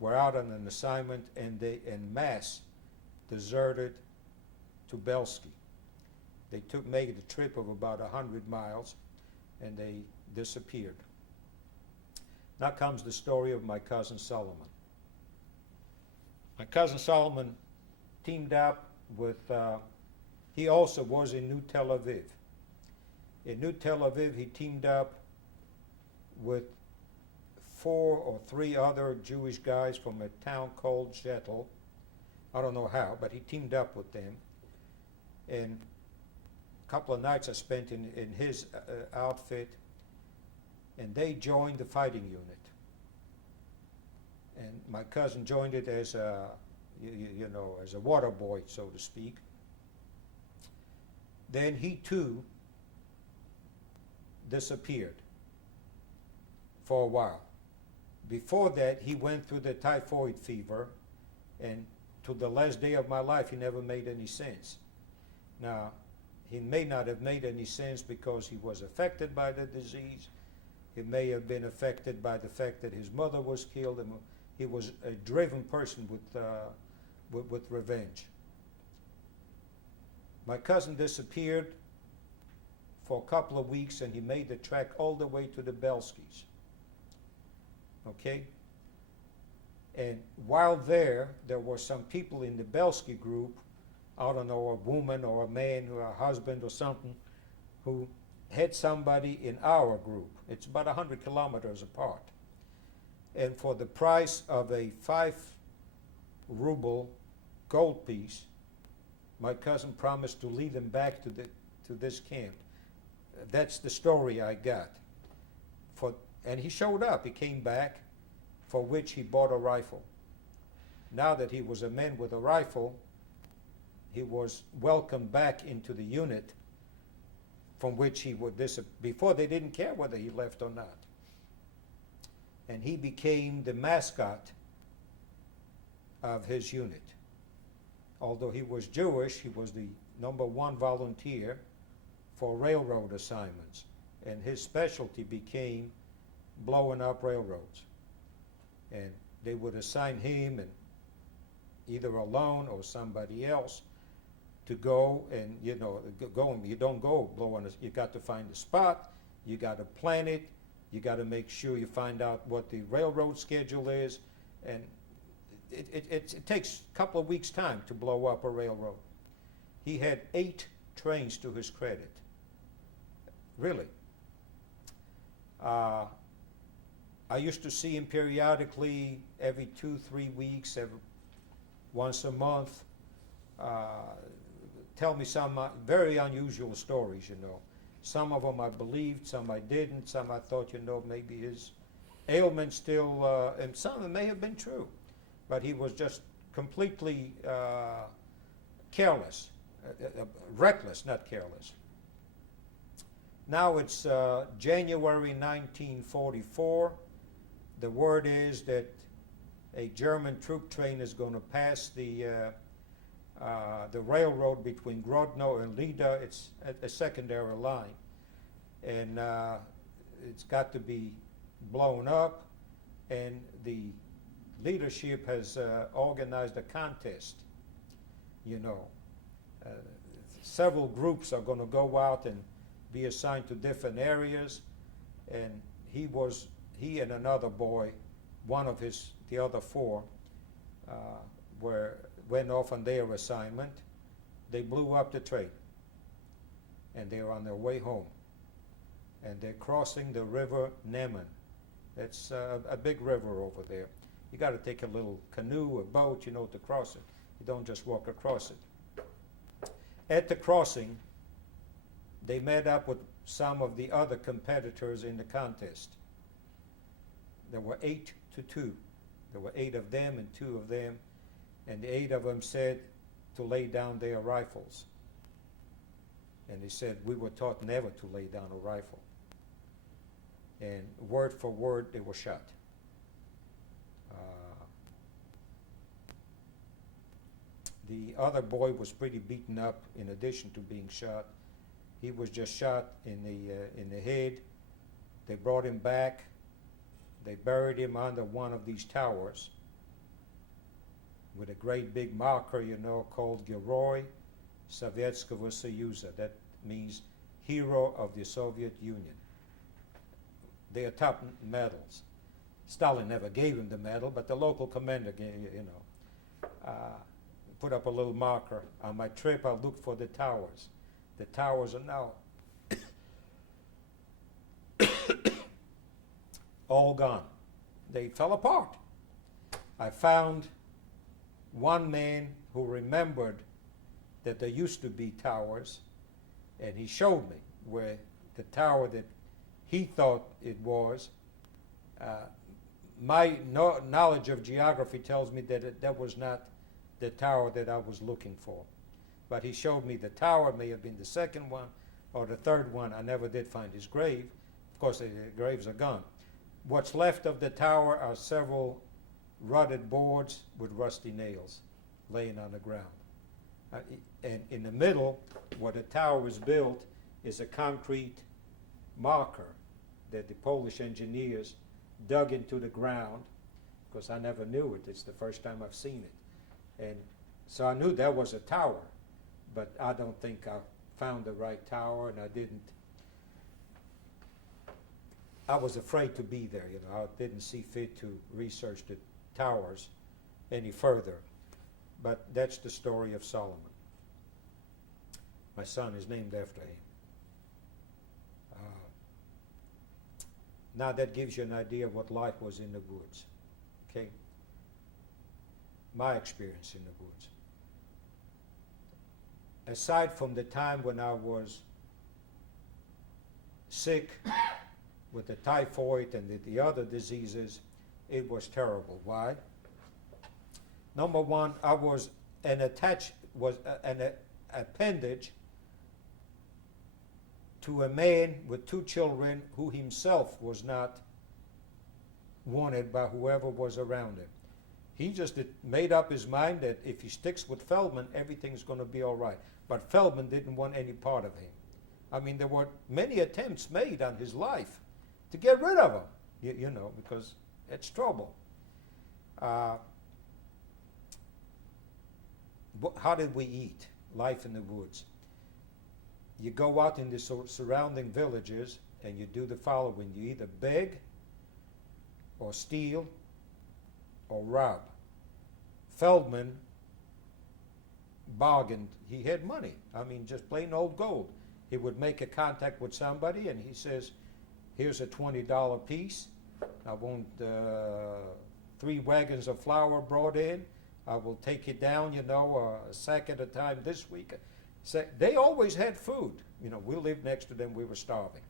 were out on an assignment, and they en masse deserted to Belsky. They made a trip of about 100 miles, and they disappeared. Now comes the story of my cousin Solomon. My cousin Solomon teamed up with, he also was in New Tel Aviv. In New Tel Aviv, he teamed up with 4 or 3 other Jewish guys from a town called Shetl. I don't know how, but he teamed up with them. And a couple of nights I spent in his outfit, and they joined the fighting unit. And my cousin joined it as a, as a water boy, so to speak. Then he too disappeared for a while. Before that, he went through the typhoid fever, and to the last day of my life, he never made any sense. Now, he may not have made any sense because he was affected by the disease. He may have been affected by the fact that his mother was killed, and he was a driven person with revenge. My cousin disappeared for a couple of weeks, and he made the trek all the way to the Belskys. Okay? And while there were some people in the Belsky group, I don't know, a woman or a man or a husband or something, who had somebody in our group. It's about 100 kilometers apart. And for the price of a 5 ruble gold piece, my cousin promised to lead them back to this camp. That's the story I got. And he showed up. He came back, for which he bought a rifle. Now that he was a man with a rifle, he was welcomed back into the unit from which he would before they didn't care whether he left or not. And he became the mascot of his unit. Although he was Jewish, he was the #1 volunteer for railroad assignments. And his specialty became blowing up railroads. And they would assign him, and either alone or somebody else, to go and, you don't go blowing you got to find a spot, you got to plan it, you got to make sure you find out what the railroad schedule is, and it takes a couple of weeks' time to blow up a railroad. He had 8 trains to his credit. Really. I used to see him periodically every 2-3 weeks, once a month. Tell me some very unusual stories, Some of them I believed, some I didn't, some I thought, maybe his ailment still, and some of them may have been true. But he was just completely careless, reckless, not careless. Now it's January 1944. The word is that a German troop train is going to pass the railroad between Grodno and Lida. It's a secondary line, and it's got to be blown up, and the leadership has organized a contest. Several groups are going to go out and be assigned to different areas. and he and another boy, one of the other four, went off on their assignment. They blew up the train, and they were on their way home, and they're crossing the river Neman. That's a big river over there. You got to take a little canoe, a boat, to cross it. You don't just walk across it. At the crossing, they met up with some of the other competitors in the contest. There were 8-2. There were 8 of them and 2 of them, and the 8 of them said to lay down their rifles. And they said, we were taught never to lay down a rifle. And word for word, they were shot. The other boy was pretty beaten up in addition to being shot. He was just shot in the head. They brought him back. They buried him under one of these towers with a great big marker, called Geroi Sovietskого Soyuza. That means hero of the Soviet Union. They are top medals. Stalin never gave him the medal, but the local commander gave, put up a little marker. On my trip, I looked for the towers. The towers are now all gone. They fell apart. I found one man who remembered that there used to be towers, and he showed me where the tower that he thought it was. My knowledge of geography tells me that that was not the tower that I was looking for. But he showed me the tower. May have been the second one or the third one. I never did find his grave. Of course, the graves are gone. What's left of the tower are several rotted boards with rusty nails laying on the ground. And in the middle, where the tower was built, is a concrete marker that the Polish engineers dug into the ground, because I never knew it. It's the first time I've seen it. And so I knew that was a tower, but I don't think I found the right tower, and I was afraid to be there, I didn't see fit to research the towers any further. But that's the story of Solomon. My son is named after him. Now that gives you an idea of what life was in the woods, okay? My experience in the woods. Aside from the time when I was sick with the typhoid and the other diseases, it was terrible. Why? Number one, I was an appendage to a man with 2 children who himself was not wanted by whoever was around him. He just made up his mind that if he sticks with Feldman, everything's going to be all right. But Feldman didn't want any part of him. I mean, there were many attempts made on his life to get rid of him, because it's trouble. How did we eat? Life in the woods. You go out in the surrounding villages and you do the following. You either beg or steal or rob. Feldman bargained. He had money. I mean, just plain old gold. He would make a contact with somebody and he says, here's a $20 piece. I want 3 wagons of flour brought in. I will take it down, a sack at a time this week. So they always had food. We lived next to them. We were starving.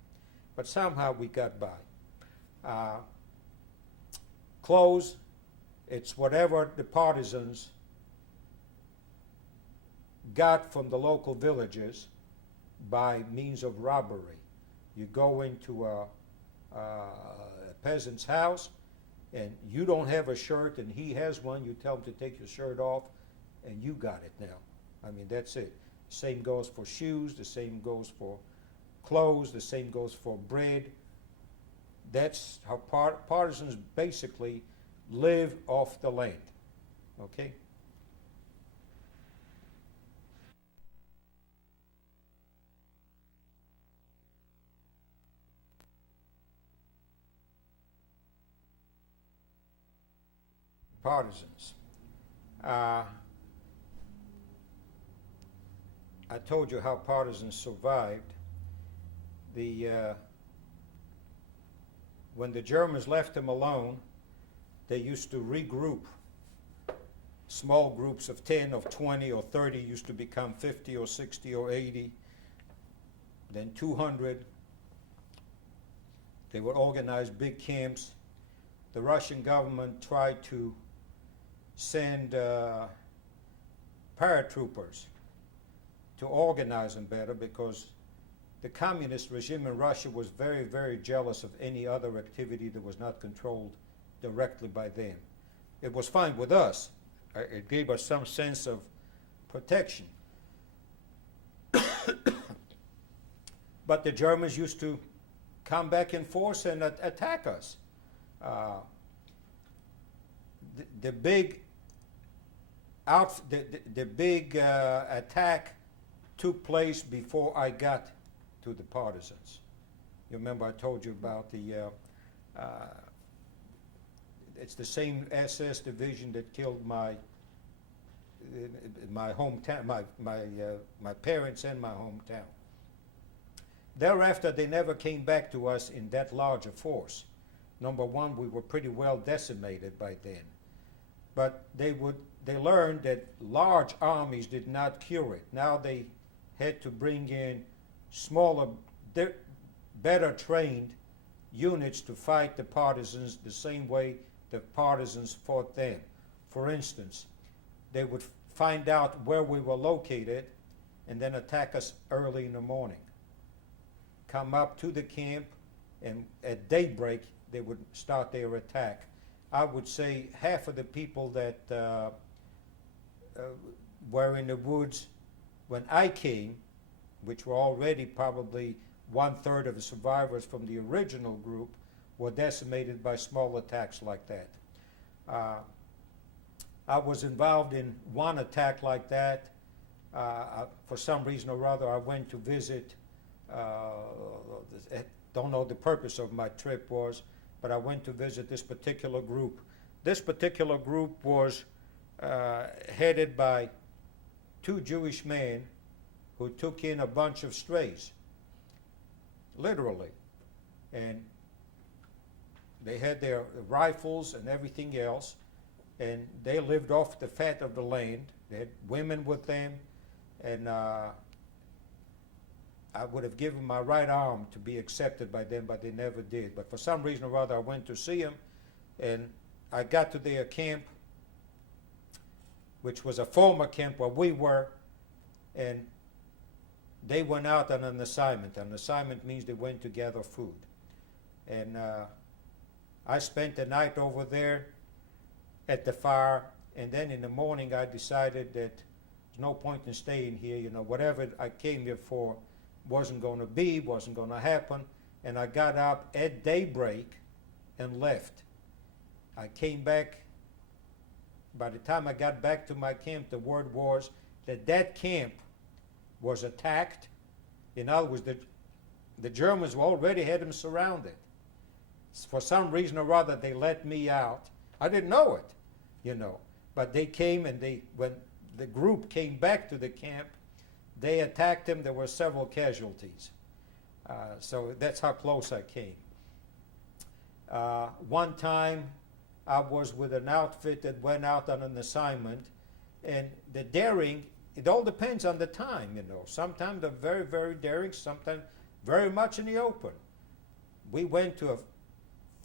But somehow we got by. Clothes, it's whatever the partisans got from the local villages by means of robbery. You go into a peasant's house, and you don't have a shirt, and he has one. You tell him to take your shirt off, and you got it now. I mean, that's it. Same goes for shoes. The same goes for clothes. The same goes for bread. That's how partisans basically live off the land. Okay? partisans. I told you how partisans survived. When the Germans left them alone, they used to regroup. Small groups of 10, of 20, or 30 used to become 50 or 60 or 80, then 200. They would organize big camps. The Russian government tried to send paratroopers to organize them better, because the communist regime in Russia was very, very jealous of any other activity that was not controlled directly by them. It was fine with us. It gave us some sense of protection. But the Germans used to come back in force and attack us. The big attack took place before I got to the partisans. You remember I told you about it's the same SS division that killed my hometown, my parents and my hometown. Thereafter, they never came back to us in that large a force. Number one, we were pretty well decimated by then. But they learned that large armies did not cure it. Now they had to bring in smaller, better trained units to fight the partisans the same way the partisans fought them. For instance, they would find out where we were located and then attack us early in the morning. Come up to the camp, and at daybreak they would start their attack. I would say half of the people that were in the woods when I came, which were already probably 1/3 of the survivors from the original group, were decimated by small attacks like that. I was involved in one attack like that. For some reason or other, I went to visit, don't know the purpose of my trip was, but I went to visit this particular group. This particular group was headed by 2 Jewish men who took in a bunch of strays, literally. And they had their rifles and everything else, and they lived off the fat of the land. They had women with them, and I would have given my right arm to be accepted by them, but they never did. But for some reason or other, I went to see them, and I got to their camp, which was a former camp where we were, and they went out on an assignment. An assignment means they went to gather food. And I spent the night over there at the fire, and then in the morning I decided that there's no point in staying here. You know, whatever I came here for wasn't going to happen, and I got up at daybreak and left. I came back. By the time I got back to my camp, the word was that camp was attacked. In other words, the Germans already had them surrounded. For some reason or other, they let me out. I didn't know it, you know. But they came, and when the group came back to the camp, they attacked them. There were several casualties. So that's how close I came. One time, I was with an outfit that went out on an assignment, and the daring, it all depends on the time, you know. Sometimes they're very, very daring, sometimes very much in the open. We went to a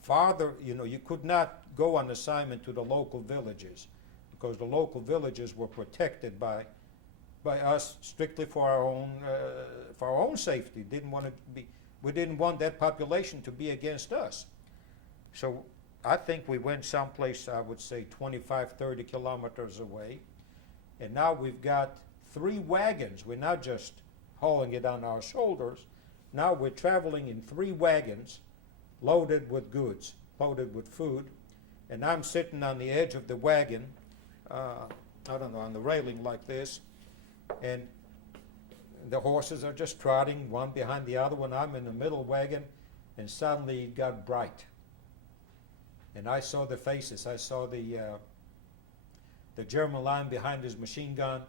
farther, you know, you could not go on assignment to the local villages, because the local villages were protected by us strictly for our own safety. We didn't want that population to be against us. So I think we went someplace, I would say 25, 30 kilometers away. And now we've got 3 wagons. We're not just hauling it on our shoulders. Now we're traveling in 3 wagons loaded with goods, loaded with food. And I'm sitting on the edge of the wagon, on the railing like this. And the horses are just trotting one behind the other one. I'm in the middle wagon, and suddenly it got bright. And I saw the faces. I saw the the German line behind his machine gun,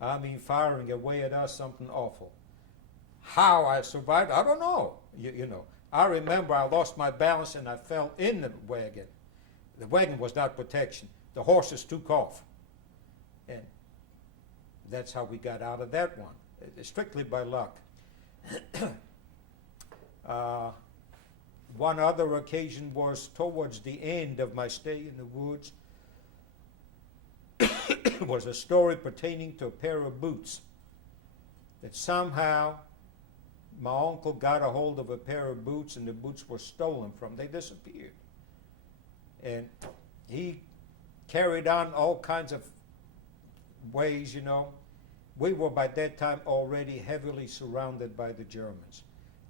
I mean firing away at us, something awful. How I survived, I don't know. You know, I remember I lost my balance and I fell in the wagon. The wagon was not protection. The horses took off. And that's how we got out of that one, strictly by luck. One other occasion was towards the end of my stay in the woods. Was a story pertaining to a pair of boots that somehow my uncle got a hold of a pair of boots and the boots were stolen from. They disappeared. And he carried on all kinds of ways, you know. We were by that time already heavily surrounded by the Germans.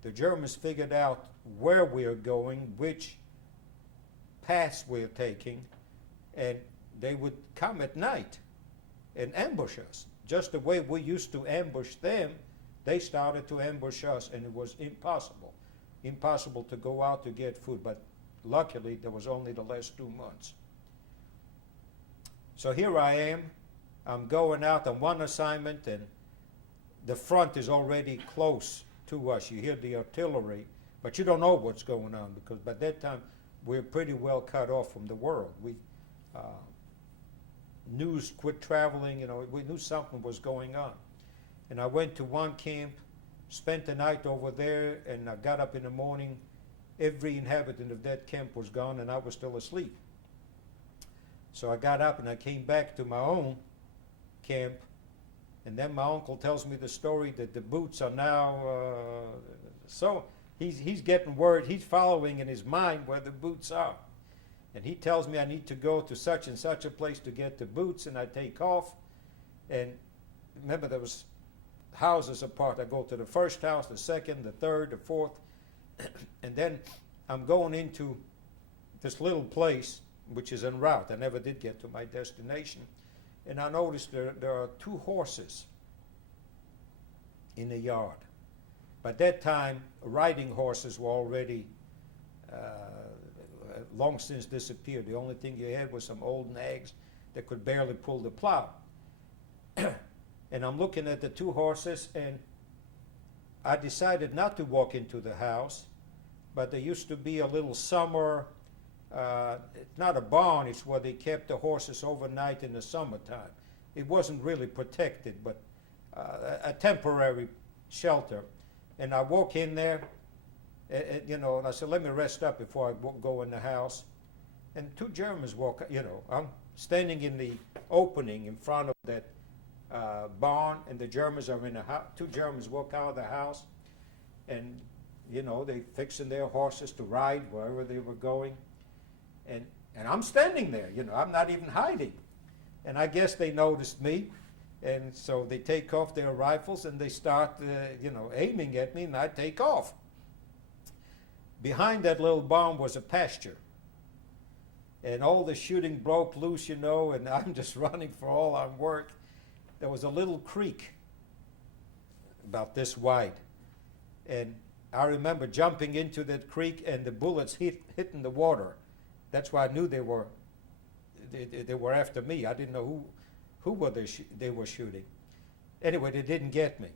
The Germans figured out where we are going, which paths we're taking, and they would come at night and ambush us. Just the way we used to ambush them, they started to ambush us, and it was impossible to go out to get food. But luckily, there was only the last 2 months. So here I am. I'm going out on one assignment, and the front is already close to us. You hear the artillery, but you don't know what's going on, because by that time, we're pretty well cut off from the world. News quit traveling, you know, we knew something was going on. And I went to one camp, spent the night over there, and I got up in the morning. Every inhabitant of that camp was gone, and I was still asleep. So I got up and I came back to my own camp, and then my uncle tells me the story that the boots are now, so he's getting word, he's following in his mind where the boots are. And he tells me I need to go to such and such a place to get the boots, and I take off. And remember, there was houses apart. I go to the first house, the second, the third, the fourth, and then I'm going into this little place, which is en route. I never did get to my destination. And I noticed there are 2 horses in the yard. By that time, riding horses were already long since disappeared. The only thing you had was some old nags that could barely pull the plow. And I'm looking at the 2 horses, and I decided not to walk into the house, but there used to be a little summer, it's not a barn, it's where they kept the horses overnight in the summertime. It wasn't really protected, but a temporary shelter. And I walk in there, you know, and I said, let me rest up before I go in the house. And 2 Germans walk, you know, I'm standing in the opening in front of that barn, and the Germans are in the house. 2 Germans walk out of the house, and, you know, they fixing their horses to ride wherever they were going. And I'm standing there, you know, I'm not even hiding. And I guess they noticed me, and so they take off their rifles and they start, you know, aiming at me, and I take off. Behind that little barn was a pasture, and all the shooting broke loose, you know, and I'm just running for all I'm worth. There was a little creek about this wide, and I remember jumping into that creek and the bullets hitting the water. That's why I knew they were after me. I didn't know who they were shooting. Anyway, they didn't get me.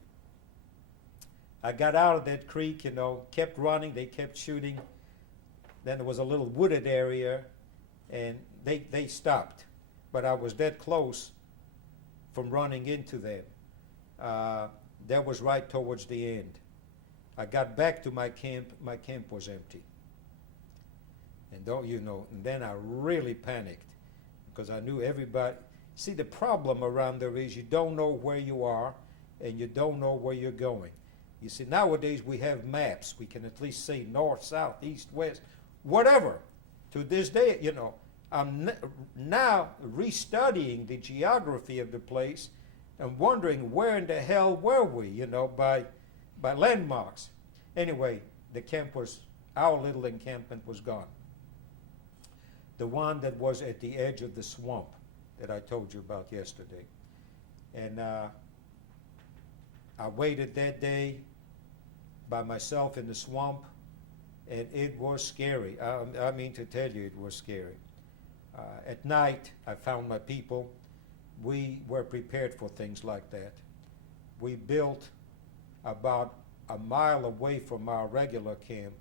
I got out of that creek, you know, kept running, they kept shooting. Then there was a little wooded area, and they stopped. But I was that close from running into them. That was right towards the end. I got back to my camp was empty. And then I really panicked, because I knew everybody. See, the problem around there is you don't know where you are, and you don't know where you're going. You see, nowadays we have maps. We can at least say north, south, east, west, whatever. To this day, you know, I'm now restudying the geography of the place and wondering where in the hell were we, you know, by landmarks. Anyway, our little encampment was gone. The one that was at the edge of the swamp that I told you about yesterday. And I waited that day by myself in the swamp, and it was scary. I mean to tell you, it was scary. At night, I found my people. we were prepared for things like that. We built about a mile away from our regular camp,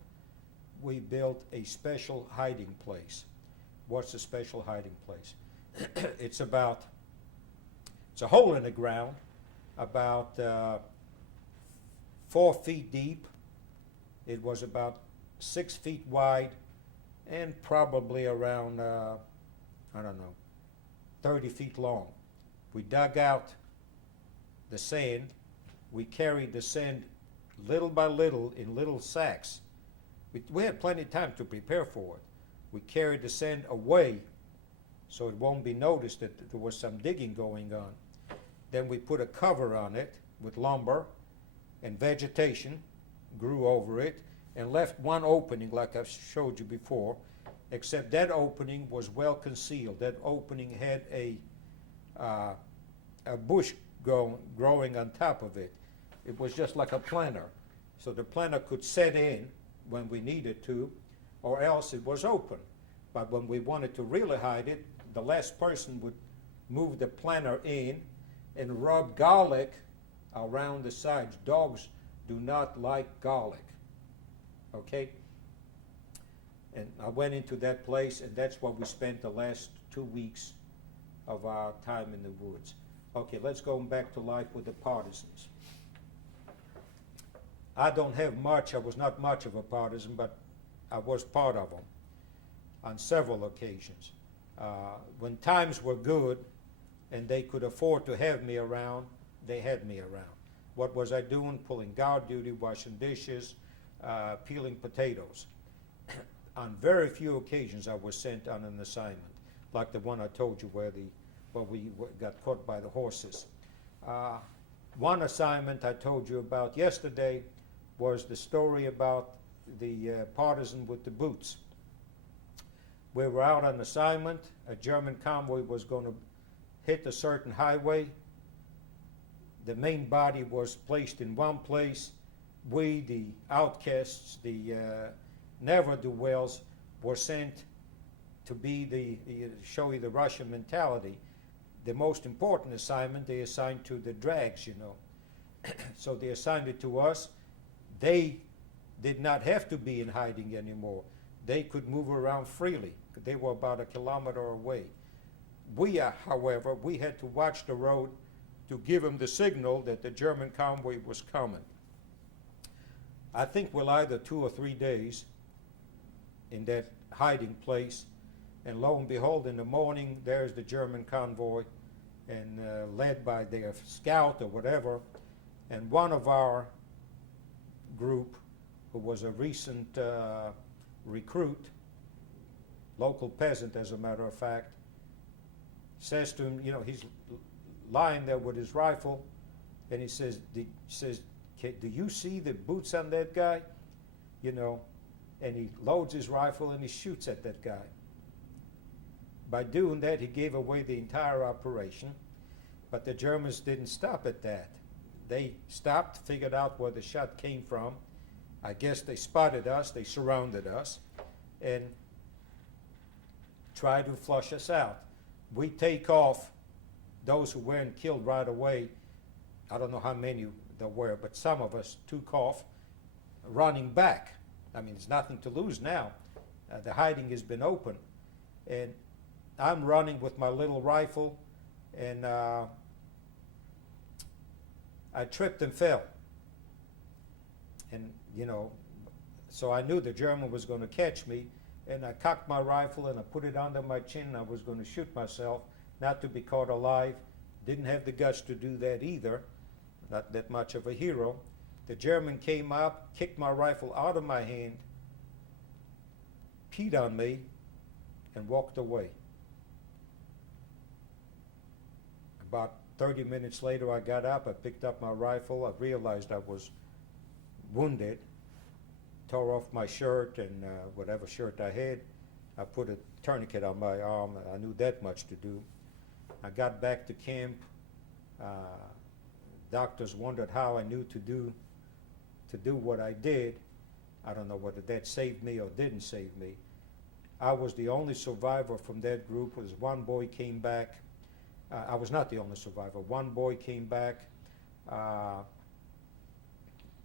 we built a special hiding place. What's a special hiding place? It's a hole in the ground, about 4 feet deep. It was about 6 feet wide, and probably around, 30 feet long. We dug out the sand. We carried the sand little by little in little sacks. We had plenty of time to prepare for it. We carried the sand away so it won't be noticed that there was some digging going on. Then we put a cover on it with lumber, and vegetation grew over it, and left one opening like I've showed you before, except that opening was well concealed. That opening had a bush growing on top of it. It was just like a planter. So the planter could set in when we needed to, or else it was open. But when we wanted to really hide it, the last person would move the planter in and rub garlic around the sides. Dogs do not like garlic. Okay? And I went into that place, and that's where we spent the last 2 weeks of our time in the woods. Okay, let's go back to life with the partisans. I don't have much. I was not much of a partisan, but I was part of them on several occasions. When times were good and they could afford to have me around, they had me around. What was I doing? Pulling guard duty, washing dishes, peeling potatoes. On very few occasions I was sent on an assignment, like the one I told you where we got caught by the horses. One assignment I told you about yesterday was the story about the partisan with the boots. We were out on assignment. A German convoy was going to hit a certain highway. The main body was placed in one place. We, the outcasts, the ne'er-do-wells, were sent to be show you the Russian mentality. The most important assignment they assigned to the drags, So they assigned it to us. They did not have to be in hiding anymore. They could move around freely. They were about 1 kilometer away. We, however, we had to watch the road to give them the signal that the German convoy was coming. I think we'll either 2 or 3 days in that hiding place, and lo and behold, in the morning, there's the German convoy, and led by their scout or whatever, and one of our group, who was a recent recruit, local peasant as a matter of fact, says to him, he's lying there with his rifle, and he says, do you see the boots on that guy? And he loads his rifle and he shoots at that guy. By doing that, he gave away the entire operation, but the Germans didn't stop at that. They stopped, figured out where the shot came from. I guess they spotted us, they surrounded us, and tried to flush us out. We take off. Those who weren't killed right away, I don't know how many there were, but some of us took off running back. I mean, there's nothing to lose now. The hiding has been open. And I'm running with my little rifle, and I tripped and fell. And, so I knew the German was going to catch me, and I cocked my rifle and I put it under my chin, and I was going to shoot myself, not to be caught alive. Didn't have the guts to do that either, not that much of a hero. The German came up, kicked my rifle out of my hand, peed on me, and walked away. About 30 minutes later, I got up, I picked up my rifle, I realized I was wounded, tore off my shirt and whatever shirt I had. I put a tourniquet on my arm. I knew that much to do. I got back to camp. Doctors wondered how I knew to do what I did. I don't know whether that saved me or didn't save me. I was the only survivor from that group. One boy came back I was not the only survivor. One boy came back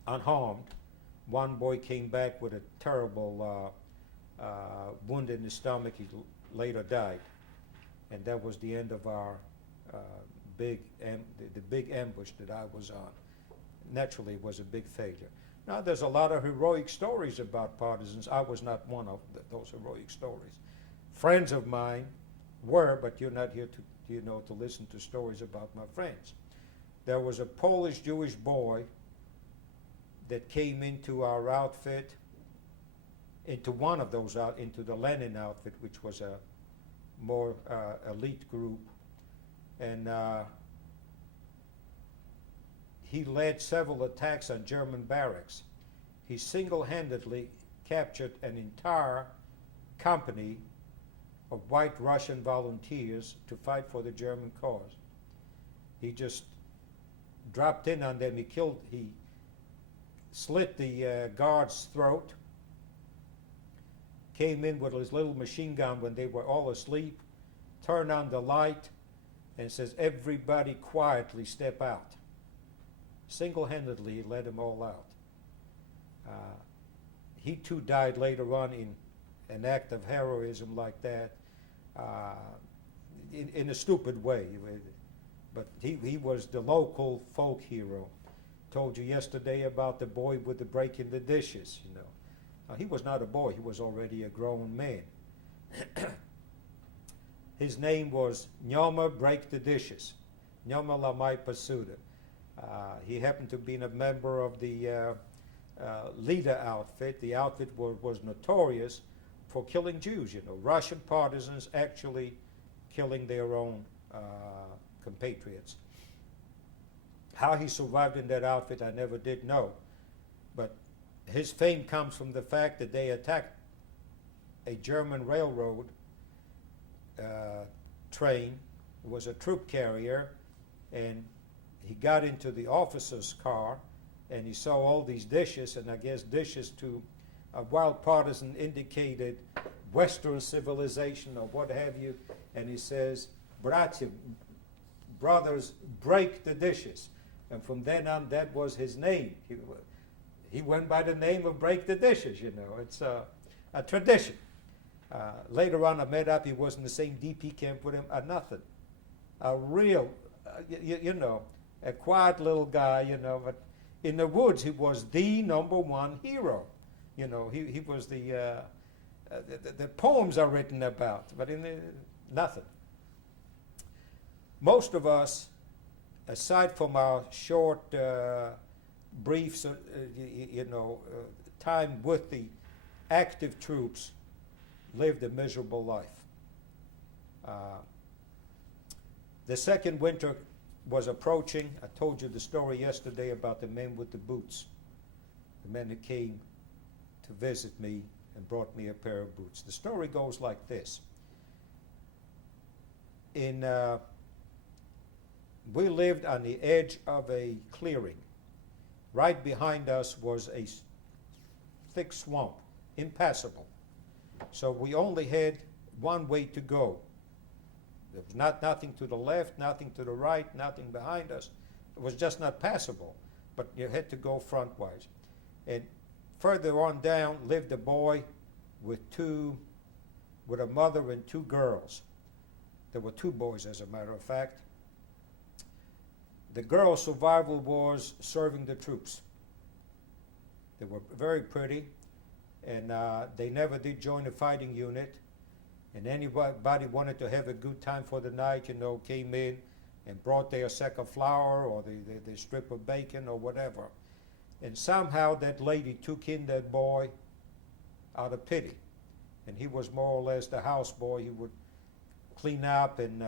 unharmed. One boy came back with a terrible wound in his stomach. He later died. And that was the end of our the big ambush that I was on. Naturally, it was a big failure. Now, there's a lot of heroic stories about partisans. I was not one of those heroic stories. Friends of mine were, but you're not here to listen to stories about my friends. There was a Polish Jewish boy that came into our outfit, into one of those into the Lenin outfit, which was a more elite group, and he led several attacks on German barracks. He single-handedly captured an entire company of white Russian volunteers to fight for the German cause. He just dropped in on them. He slit the guard's throat, came in with his little machine gun when they were all asleep, turned on the light, and says, "Everybody quietly step out." Single-handedly, he led them all out. He too died later on in an act of heroism like that, in a stupid way. But he was the local folk hero. Told you yesterday about the boy with the breaking the dishes, he was not a boy, he was already a grown man. His name was Nyoma Break the Dishes, Nyoma Lamai Pasuda. He happened to be a member of the Lida outfit. The outfit was notorious for killing Jews, Russian partisans actually killing their own compatriots. How he survived in that outfit, I never did know. But his fame comes from the fact that they attacked a German railroad train. It was a troop carrier, and he got into the officer's car, and he saw all these dishes, and I guess dishes to a wild partisan indicated Western civilization or what have you, and he says, "Bratya, brothers, break the dishes." And from then on, that was his name. He went by the name of Break the Dishes, It's a tradition. Later on, I met up. He was in the same DP camp with him. Nothing. A real, a quiet little guy, but in the woods, he was the #1 hero. He was the poems are written about, but nothing. Most of us, aside from our short, brief, time with the active troops, lived a miserable life. The second winter was approaching. I told you the story yesterday about the men with the boots, the men that came to visit me and brought me a pair of boots. The story goes like this. We lived on the edge of a clearing. Right behind us was a thick swamp, impassable. So we only had one way to go. There was nothing to the left, nothing to the right, nothing behind us. It was just not passable, but you had to go frontwise. And further on down lived a boy with a mother and 2 girls. There were 2 boys, as a matter of fact. The girls' survival was serving the troops. They were very pretty, and they never did join a fighting unit. And anybody wanted to have a good time for the night, came in and brought their sack of flour or the strip of bacon or whatever. And somehow that lady took in that boy out of pity. And he was more or less the houseboy. He would clean up and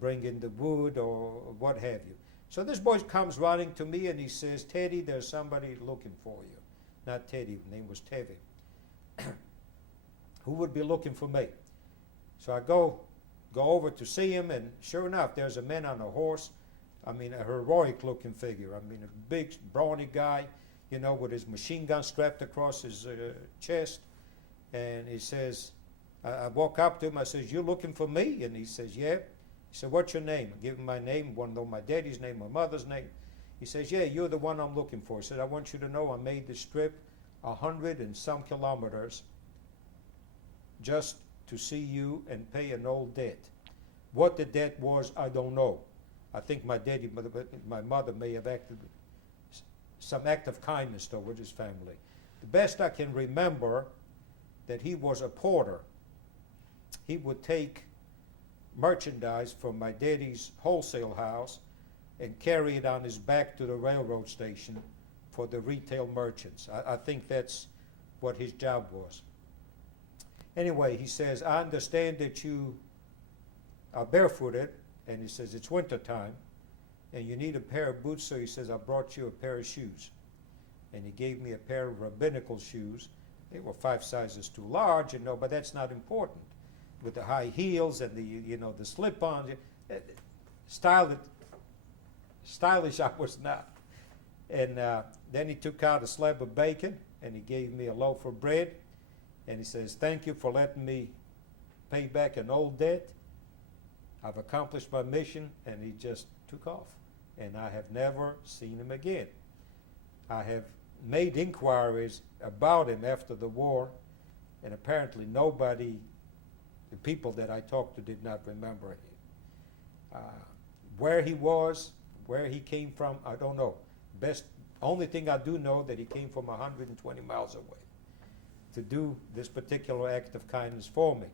bring in the wood or what have you. So this boy comes running to me and he says, "Teddy, there's somebody looking for you." Not Teddy, his name was Tevi. Who would be looking for me? So I go over to see him, and sure enough, there's a man on a horse. A heroic looking figure. A big, brawny guy, with his machine gun strapped across his chest. And he says, I walk up to him, I says, "You looking for me?" And he says, "Yeah." He said, what's your name? I give him my name, want to know my daddy's name, my mother's name. He says, yeah, you're the one I'm looking for. He said, I want you to know I made this trip 100 and some kilometers just to see you and pay an old debt. What the debt was, I don't know. I think my mother may have acted some act of kindness toward his family. The best I can remember, that he was a porter. He would take merchandise from my daddy's wholesale house and carry it on his back to the railroad station for the retail merchants. I think that's what his job was. Anyway, he says, I understand that you are barefooted, and he says, it's winter time, and you need a pair of boots, so he says, I brought you a pair of shoes. And he gave me a pair of rabbinical shoes. They were 5 sizes too large, but that's not important. With the high heels and the slip-ons, stylish I was not. And then he took out a slab of bacon, and he gave me a loaf of bread, and he says, thank you for letting me pay back an old debt. I've accomplished my mission, and he just took off. And I have never seen him again. I have made inquiries about him after the war, and apparently nobody, the people that I talked to, did not remember him. Where he was, where he came from, I don't know. Only thing I do know, that he came from 120 miles away to do this particular act of kindness for me.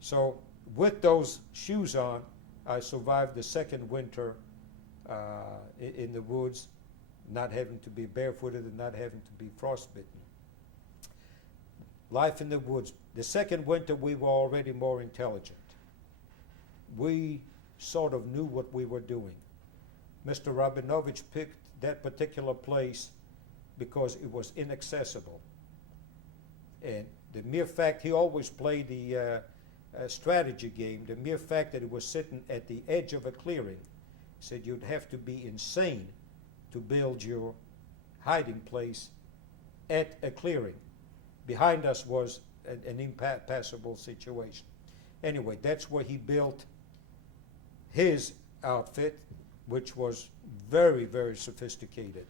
So with those shoes on, I survived the second winter in the woods, not having to be barefooted and not having to be frostbitten. Life in the woods. The second winter, we were already more intelligent. We sort of knew what we were doing. Mr. Rabinovich picked that particular place because it was inaccessible. And the mere fact, he always played the strategy game, the mere fact that it was sitting at the edge of a clearing, said you'd have to be insane to build your hiding place at a clearing. Behind us was an impassable situation. Anyway, that's where he built his outfit, which was very, very sophisticated.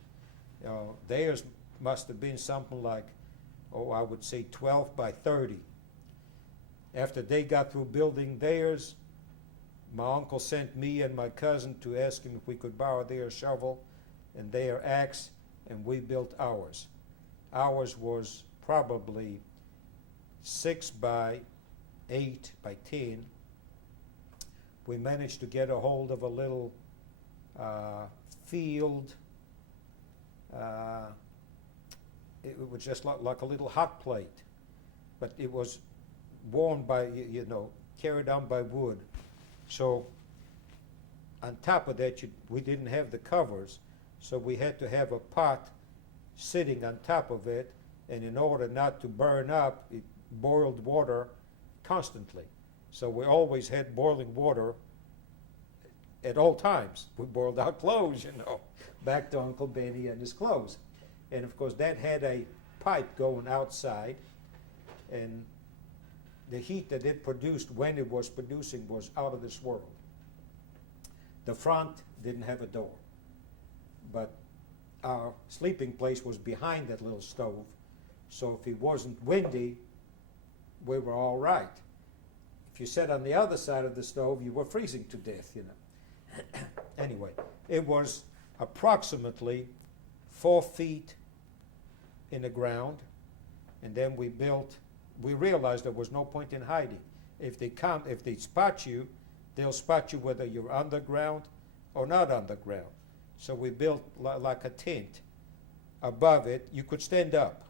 Theirs must have been something like, I would say 12 by 30. After they got through building theirs, my uncle sent me and my cousin to ask him if we could borrow their shovel and their axe, and we built ours. Ours was probably 6 by 8 by 10. We managed to get a hold of a little field. It was just like a little hot plate, but it was worn by, carried on by wood. So on top of that, we didn't have the covers, so we had to have a pot sitting on top of it, and in order not to burn up, it boiled water constantly. So we always had boiling water at all times. We boiled our clothes, back to Uncle Benny and his clothes. And of course that had a pipe going outside, and the heat that it produced when it was producing was out of this world. The front didn't have a door, but our sleeping place was behind that little stove, so if it wasn't windy, we were all right. If you sat on the other side of the stove, you were freezing to death, Anyway, it was approximately 4 feet in the ground, and then we realized there was no point in hiding. If they spot you, they'll spot you whether you're underground or not underground. So we built like a tent. Above it, you could stand up.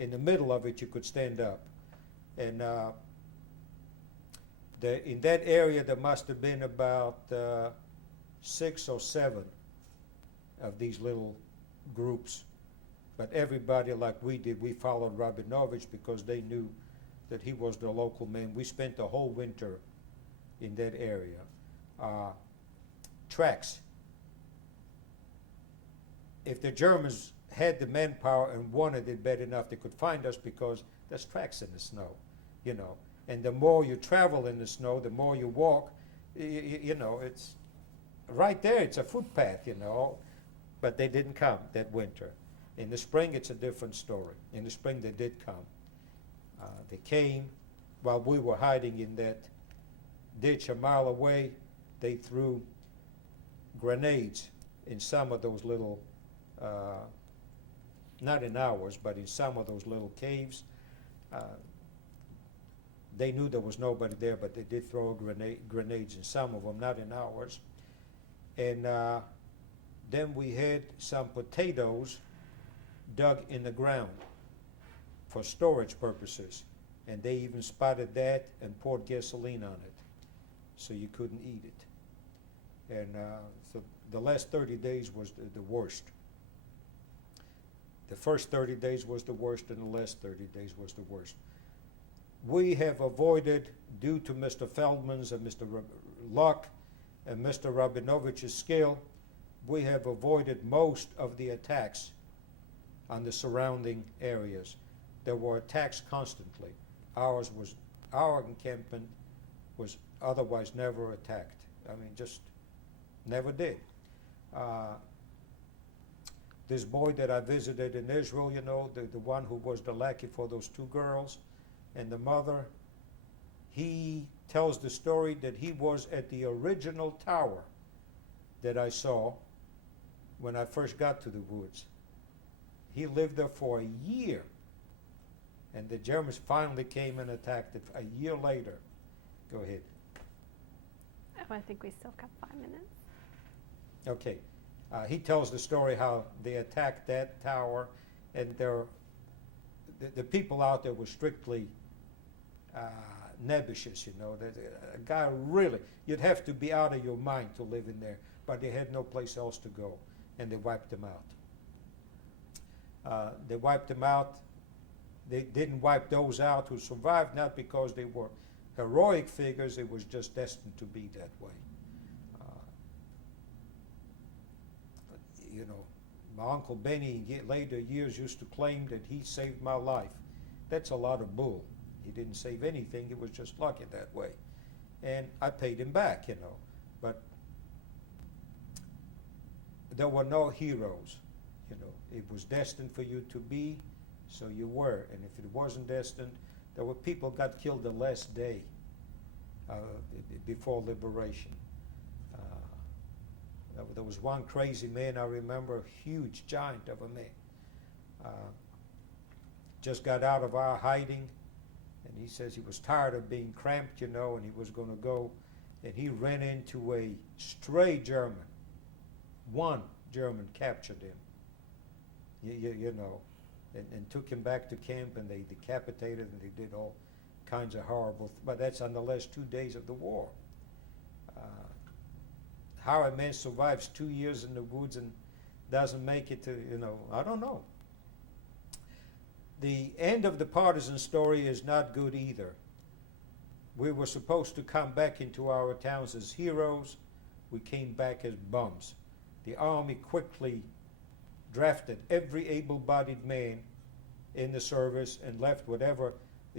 In the middle of it, you could stand up. And in that area, there must have been about 6 or 7 of these little groups. But everybody, like we did, we followed Rabinovich because they knew that he was the local man. We spent the whole winter in that area. Tracks. If the Germans had the manpower and wanted it bad enough, they could find us because there's tracks in the snow, And the more you travel in the snow, the more you walk, You know, it's right there. It's a footpath, you know. But they didn't come that winter. In the spring, it's a different story. In the spring, they did come. They came while we were hiding in that ditch a mile away. They threw grenades in some of those little, not in ours, but in some of those little caves. They knew there was nobody there, but they did throw grenades in some of them, not in ours. And then we had some potatoes dug in the ground for storage purposes. And they even spotted that and poured gasoline on it, so you couldn't eat it. And so the last 30 days was the worst. The first 30 days was the worst, and the last 30 days was the worst. We have avoided, due to Mr. Feldman's and Mr. Luck and Mr. Rabinovich's skill, we have avoided most of the attacks on the surrounding areas. There were attacks constantly. Our encampment was otherwise never attacked. I mean, just never did. This boy that I visited in Israel, you know, the one who was the lackey for those two girls, and the mother, he tells the story that he was at the original tower that I saw when I first got to the woods. He lived there for a year, and the Germans finally came and attacked it a year later. Go ahead. Oh, I think we still got 5 minutes. Okay. He tells the story how they attacked that tower, and the people out there were strictly nebbishes, you know. A guy really, you'd have to be out of your mind to live in there, but they had no place else to go, and they wiped them out. They wiped them out. They didn't wipe those out who survived, not because they were heroic figures, it was just destined to be that way. You know, my Uncle Benny in later years used to claim that he saved my life. That's a lot of bull. He didn't save anything, he was just lucky that way. And I paid him back, you know. But there were no heroes, you know. It was destined for you to be, so you were. And if it wasn't destined, there were people got killed the last day before liberation. There was one crazy man, I remember, a huge giant of a man. Just got out of our hiding, and he says he was tired of being cramped, you know, and he was going to go, and he ran into a stray German. One German captured him, you know, and took him back to camp, and they decapitated, and they did all kinds of horrible but that's on the last 2 days of the war. How a man survives 2 years in the woods and doesn't make it to, you know, I don't know. The end of the partisan story is not good either. We were supposed to come back into our towns as heroes. We came back as bums. The army quickly drafted every able-bodied man in the service and left whatever,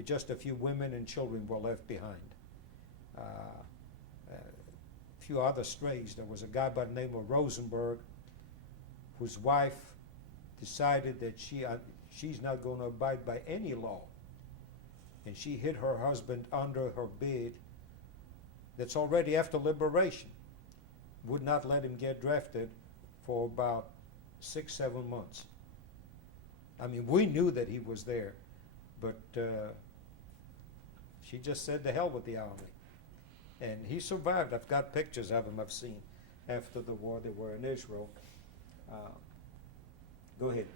just a few women and children were left behind. Few other strays. There was a guy by the name of Rosenberg whose wife decided that she's not going to abide by any law, and she hid her husband under her bed. That's already after liberation. Would not let him get drafted for about 6-7 months. I mean, we knew that he was there, but she just said, "The hell with the army." And he survived. I've got pictures of him I've seen after the war. They were in Israel. Go ahead.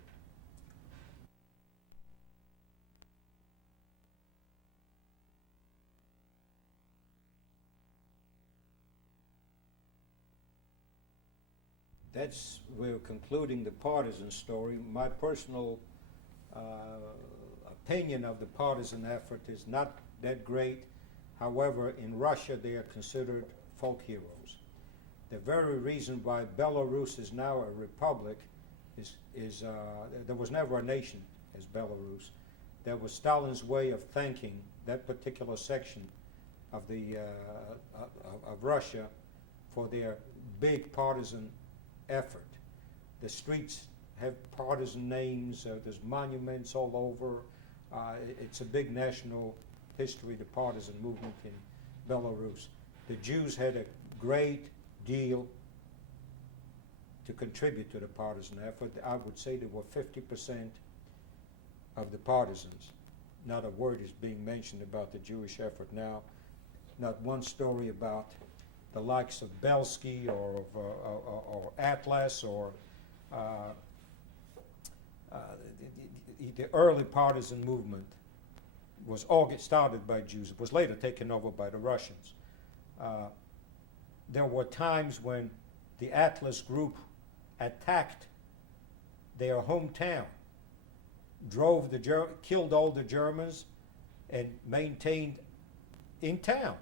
We're concluding the partisan story. My personal opinion of the partisan effort is not that great. However, in Russia, they are considered folk heroes. The very reason why Belarus is now a republic is there was never a nation as Belarus. That was Stalin's way of thanking that particular section of Russia for their big partisan effort. The streets have partisan names. There's monuments all over. It's a big national history, the partisan movement in Belarus. The Jews had a great deal to contribute to the partisan effort. I would say there were 50% of the partisans. Not a word is being mentioned about the Jewish effort now. Not one story about the likes of Belsky or Atlas or the early partisan movement was all started by Jews. It was later taken over by the Russians. There were times when the Atlas group attacked their hometown, killed all the Germans, and maintained in town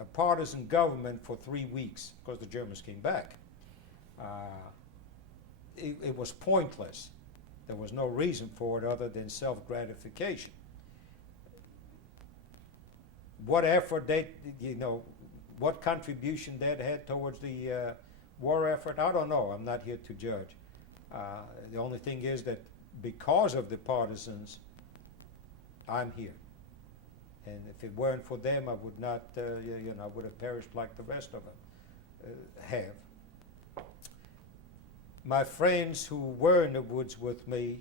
a partisan government for 3 weeks because the Germans came back. It was pointless. There was no reason for it other than self-gratification. What effort what contribution that had towards the war effort, I don't know. I'm not here to judge. The only thing is that because of the partisans, I'm here. And if it weren't for them, I would not, I would have perished like the rest of them have. My friends who were in the woods with me,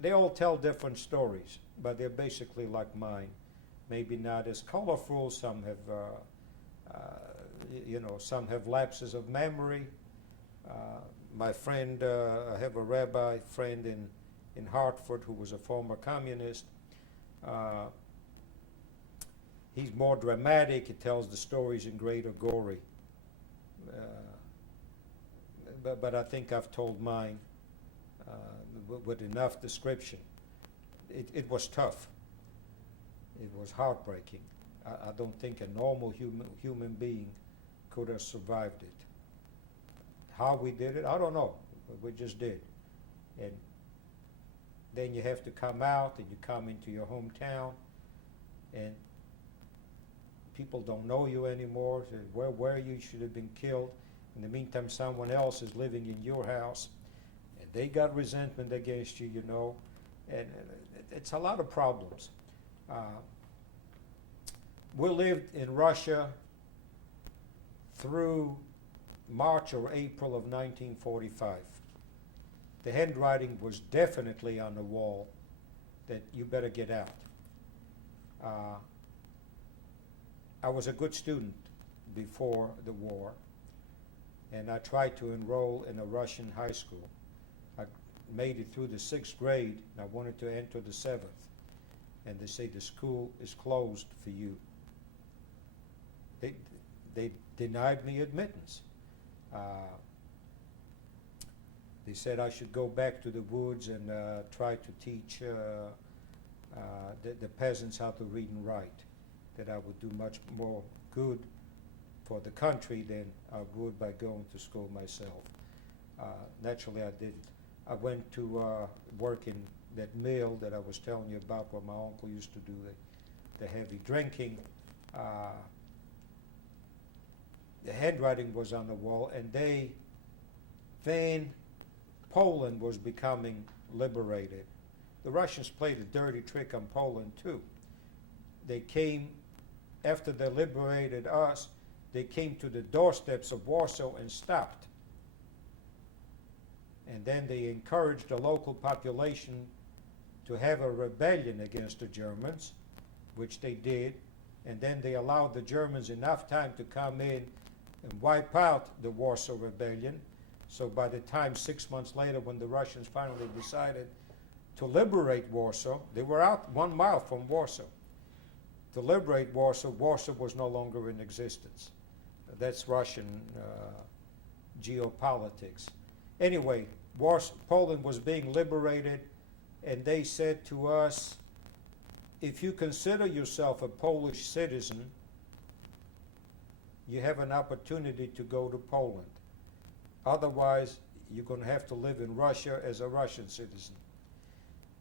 they all tell different stories, but they're basically like mine. Maybe not as colorful. Some have, some have lapses of memory. My friend, I have a rabbi friend in Hartford who was a former communist. He's more dramatic. He tells the stories in greater glory. But I think I've told mine with enough description. It was tough. It was heartbreaking. I don't think a normal human being could have survived it. How we did it, I don't know. We just did. And then you have to come out and you come into your hometown and people don't know you anymore. Say, where were you? You should have been killed. In the meantime, someone else is living in your house and they got resentment against you, and it's a lot of problems. We lived in Russia through March or April of 1945. The handwriting was definitely on the wall that you better get out. I was a good student before the war, and I tried to enroll in a Russian high school. I made it through the 6th grade, and I wanted to enter the 7th. And they say the school is closed for you. They denied me admittance. They said I should go back to the woods and try to teach the peasants how to read and write, that I would do much more good for the country than I would by going to school myself. Naturally, I didn't. I went to work in that mill that I was telling you about where my uncle used to do the heavy drinking. The handwriting was on the wall, and then Poland was becoming liberated. The Russians played a dirty trick on Poland too. They came, after they liberated us, they came to the doorsteps of Warsaw and stopped. And then they encouraged the local population to have a rebellion against the Germans, which they did, and then they allowed the Germans enough time to come in and wipe out the Warsaw Rebellion. So by the time 6 months later, when the Russians finally decided to liberate Warsaw, they were out 1 mile from Warsaw. To liberate Warsaw, Warsaw was no longer in existence. That's Russian geopolitics. Anyway, Poland was being liberated, and they said to us, if you consider yourself a Polish citizen, you have an opportunity to go to Poland. Otherwise, you're going to have to live in Russia as a Russian citizen.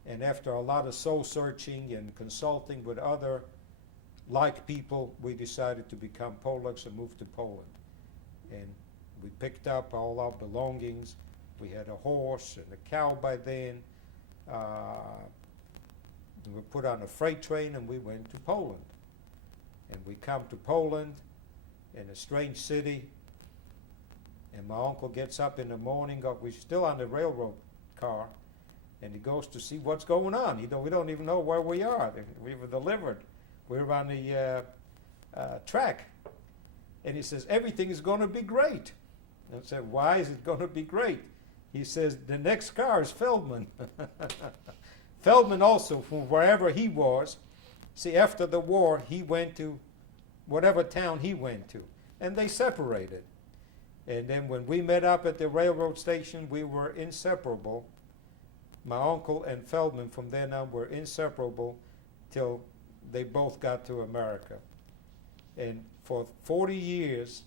And after a lot of soul searching and consulting with other like people, we decided to become Polacks and move to Poland. And we picked up all our belongings. We had a horse and a cow by then. We were put on a freight train and we went to Poland. And we come to Poland in a strange city. And my uncle gets up in the morning, we're still on the railroad car, and he goes to see what's going on. We don't even know where we are. We were delivered. We were on the track. And he says, everything is going to be great. And I said, why is it going to be great? He says, the next car is Feldman. Feldman also, from wherever he was, see, after the war, he went to whatever town he went to. And they separated. And then when we met up at the railroad station, we were inseparable. My uncle and Feldman from then on were inseparable till they both got to America. And for 40 years,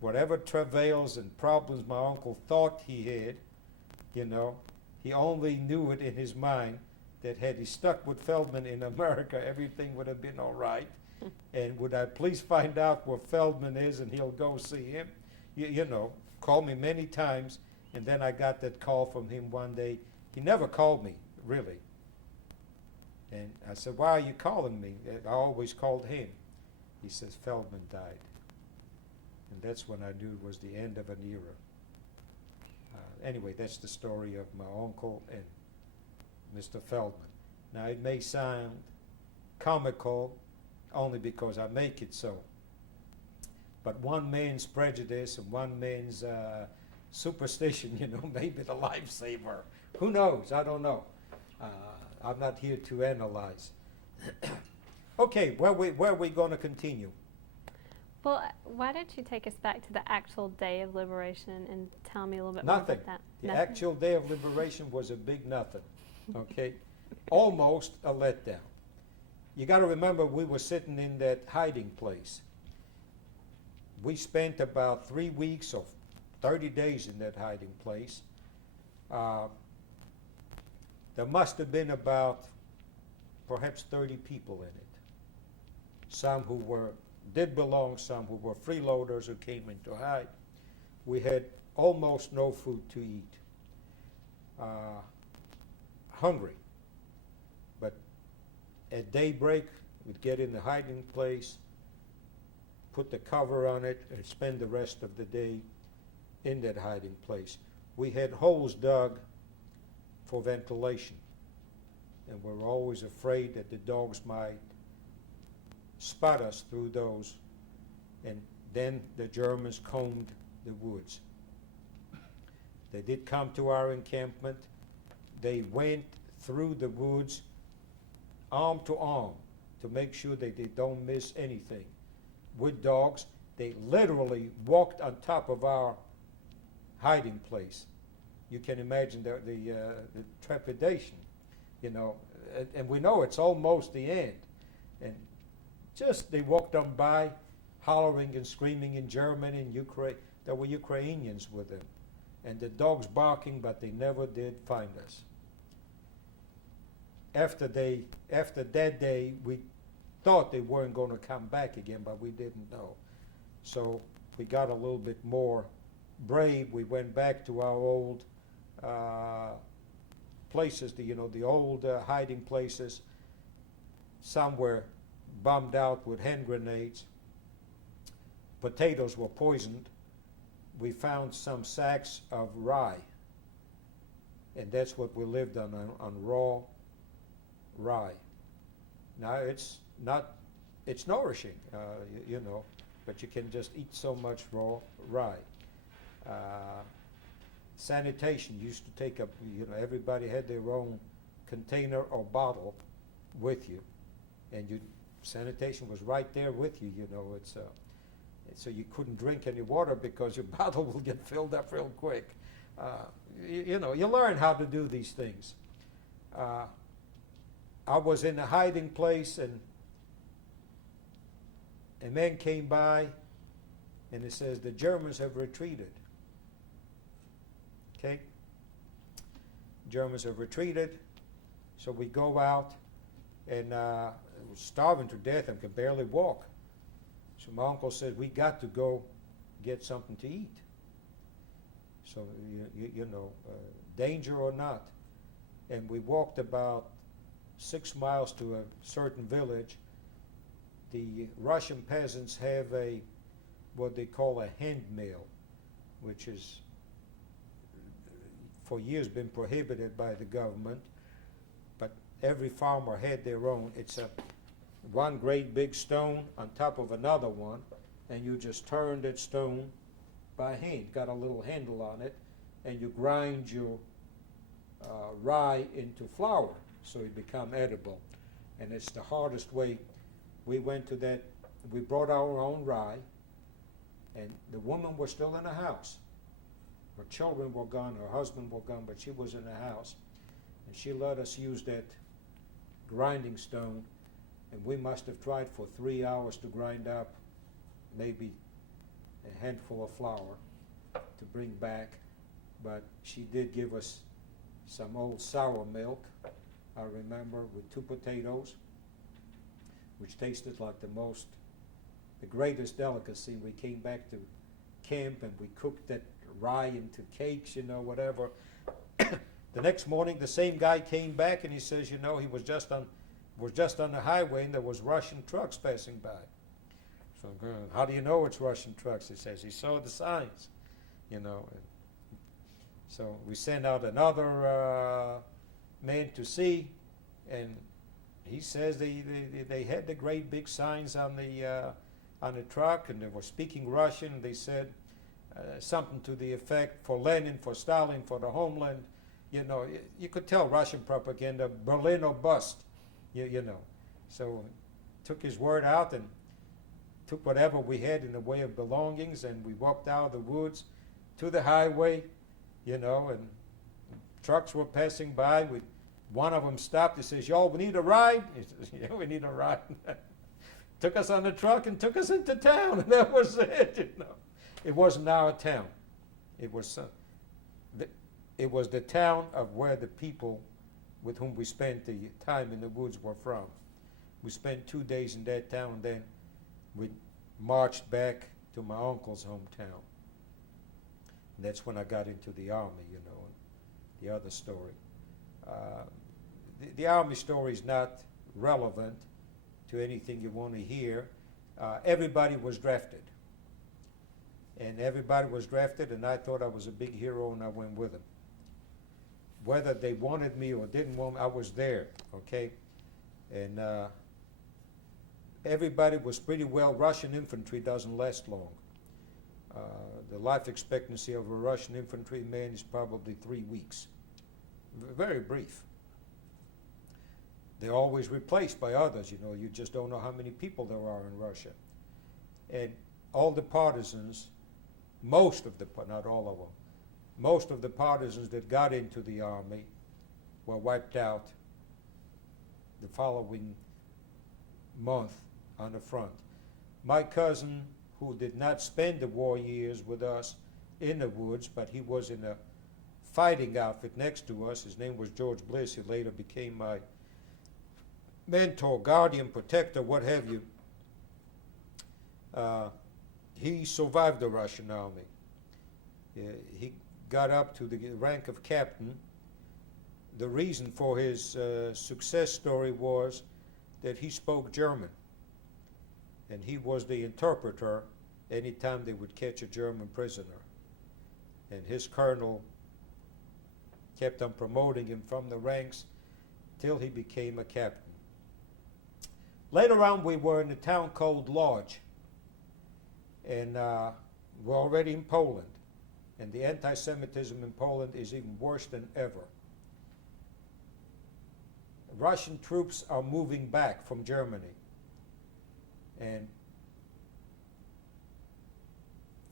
whatever travails and problems my uncle thought he had, he only knew it in his mind that had he stuck with Feldman in America, everything would have been all right. And would I please find out where Feldman is and he'll go see him? Called me many times, and then I got that call from him one day. He never called me, really. And I said, why are you calling me? I always called him. He says, Feldman died. And that's when I knew it was the end of an era. Anyway, that's the story of my uncle and Mr. Feldman. Now, it may sound comical only because I make it so. But one man's prejudice and one man's superstition, may be the lifesaver. Who knows? I don't know. I'm not here to analyze. Okay, where are we going to continue? Well, why don't you take us back to the actual day of liberation and tell me a little bit more about that? The actual day of liberation was a big nothing, okay? Almost a letdown. You got to remember, we were sitting in that hiding place. We spent about 3 weeks or 30 days in that hiding place. There must have been about perhaps 30 people in it. Some who did belong, some who were freeloaders who came in to hide. We had almost no food to eat. Hungry. But at daybreak, we'd get in the hiding place, put the cover on it, and spend the rest of the day in that hiding place. We had holes dug for ventilation, and we were always afraid that the dogs might spot us through those, and then the Germans combed the woods. They did come to our encampment. They went through the woods arm to arm to make sure that they don't miss anything. With dogs, they literally walked on top of our hiding place. You can imagine the trepidation, and we know it's almost the end. And just they walked on by, hollering and screaming in German and Ukraine. There were Ukrainians with them, and the dogs barking, but they never did find us. After that day, we thought they weren't going to come back again, but we didn't know. So we got a little bit more brave. We went back to our old places, the old hiding places. Some were bombed out with hand grenades. Potatoes were poisoned. We found some sacks of rye, and that's what we lived on raw rye. Now it's nourishing, but you can just eat so much raw rye. Sanitation used to take up, everybody had their own container or bottle with you, and sanitation was right there with you. So you couldn't drink any water because your bottle will get filled up real quick. You learn how to do these things. I was in a hiding place, and a man came by, and it says, the Germans have retreated. Okay? Germans have retreated. So we go out, and I was starving to death and could barely walk. So my uncle said, we got to go get something to eat. So, danger or not. And we walked about 6 miles to a certain village. The Russian peasants have what they call a hand mill, which is for years been prohibited by the government, but every farmer had their own. It's one great big stone on top of another one, and you just turn that stone by hand. Got a little handle on it, and you grind your rye into flour so it become edible. And it's the hardest way. We went to that. We brought our own rye, and the woman was still in the house. Her children were gone, her husband was gone, but she was in the house. And she let us use that grinding stone, and we must have tried for 3 hours to grind up maybe a handful of flour to bring back. But she did give us some old sour milk, I remember, with 2 potatoes, which tasted like the greatest delicacy. We came back to camp and we cooked that rye into cakes, whatever. The next morning, the same guy came back and he says, he was just on the highway and there was Russian trucks passing by. So I'm going, how do you know it's Russian trucks? He says he saw the signs, So we sent out another man to see, and he says they had the great big signs on the truck, and they were speaking Russian. They said something to the effect, for Lenin, for Stalin, for the homeland. You could tell Russian propaganda, Berlin or bust, So took his word out and took whatever we had in the way of belongings, and we walked out of the woods to the highway, and trucks were passing by. One of them stopped. He says, y'all, we need a ride? He says, yeah, we need a ride. Took us on the truck and took us into town, and that was it, It wasn't our town. It was the town of where the people with whom we spent the time in the woods were from. We spent 2 days in that town, and then we marched back to my uncle's hometown. And that's when I got into the Army, and the other story. The Army story is not relevant to anything you want to hear. Everybody was drafted. And everybody was drafted, and I thought I was a big hero, and I went with them. Whether they wanted me or didn't want me, I was there, okay? And everybody was pretty well. Russian infantry doesn't last long. The life expectancy of a Russian infantryman is probably 3 weeks. Very brief. They're always replaced by others, You just don't know how many people there are in Russia. And all the partisans, not all of them, most of the partisans that got into the Army were wiped out the following month on the front. My cousin, who did not spend the war years with us in the woods, but he was in a fighting outfit next to us. His name was George Bliss. He later became my mentor, guardian, protector, what have you. He survived the Russian Army. He got up to the rank of captain. The reason for his success story was that he spoke German, and he was the interpreter anytime they would catch a German prisoner. And his colonel kept on promoting him from the ranks till he became a captain. Later on, we were in a town called Lodz, and we're already in Poland. And the anti-Semitism in Poland is even worse than ever. Russian troops are moving back from Germany. And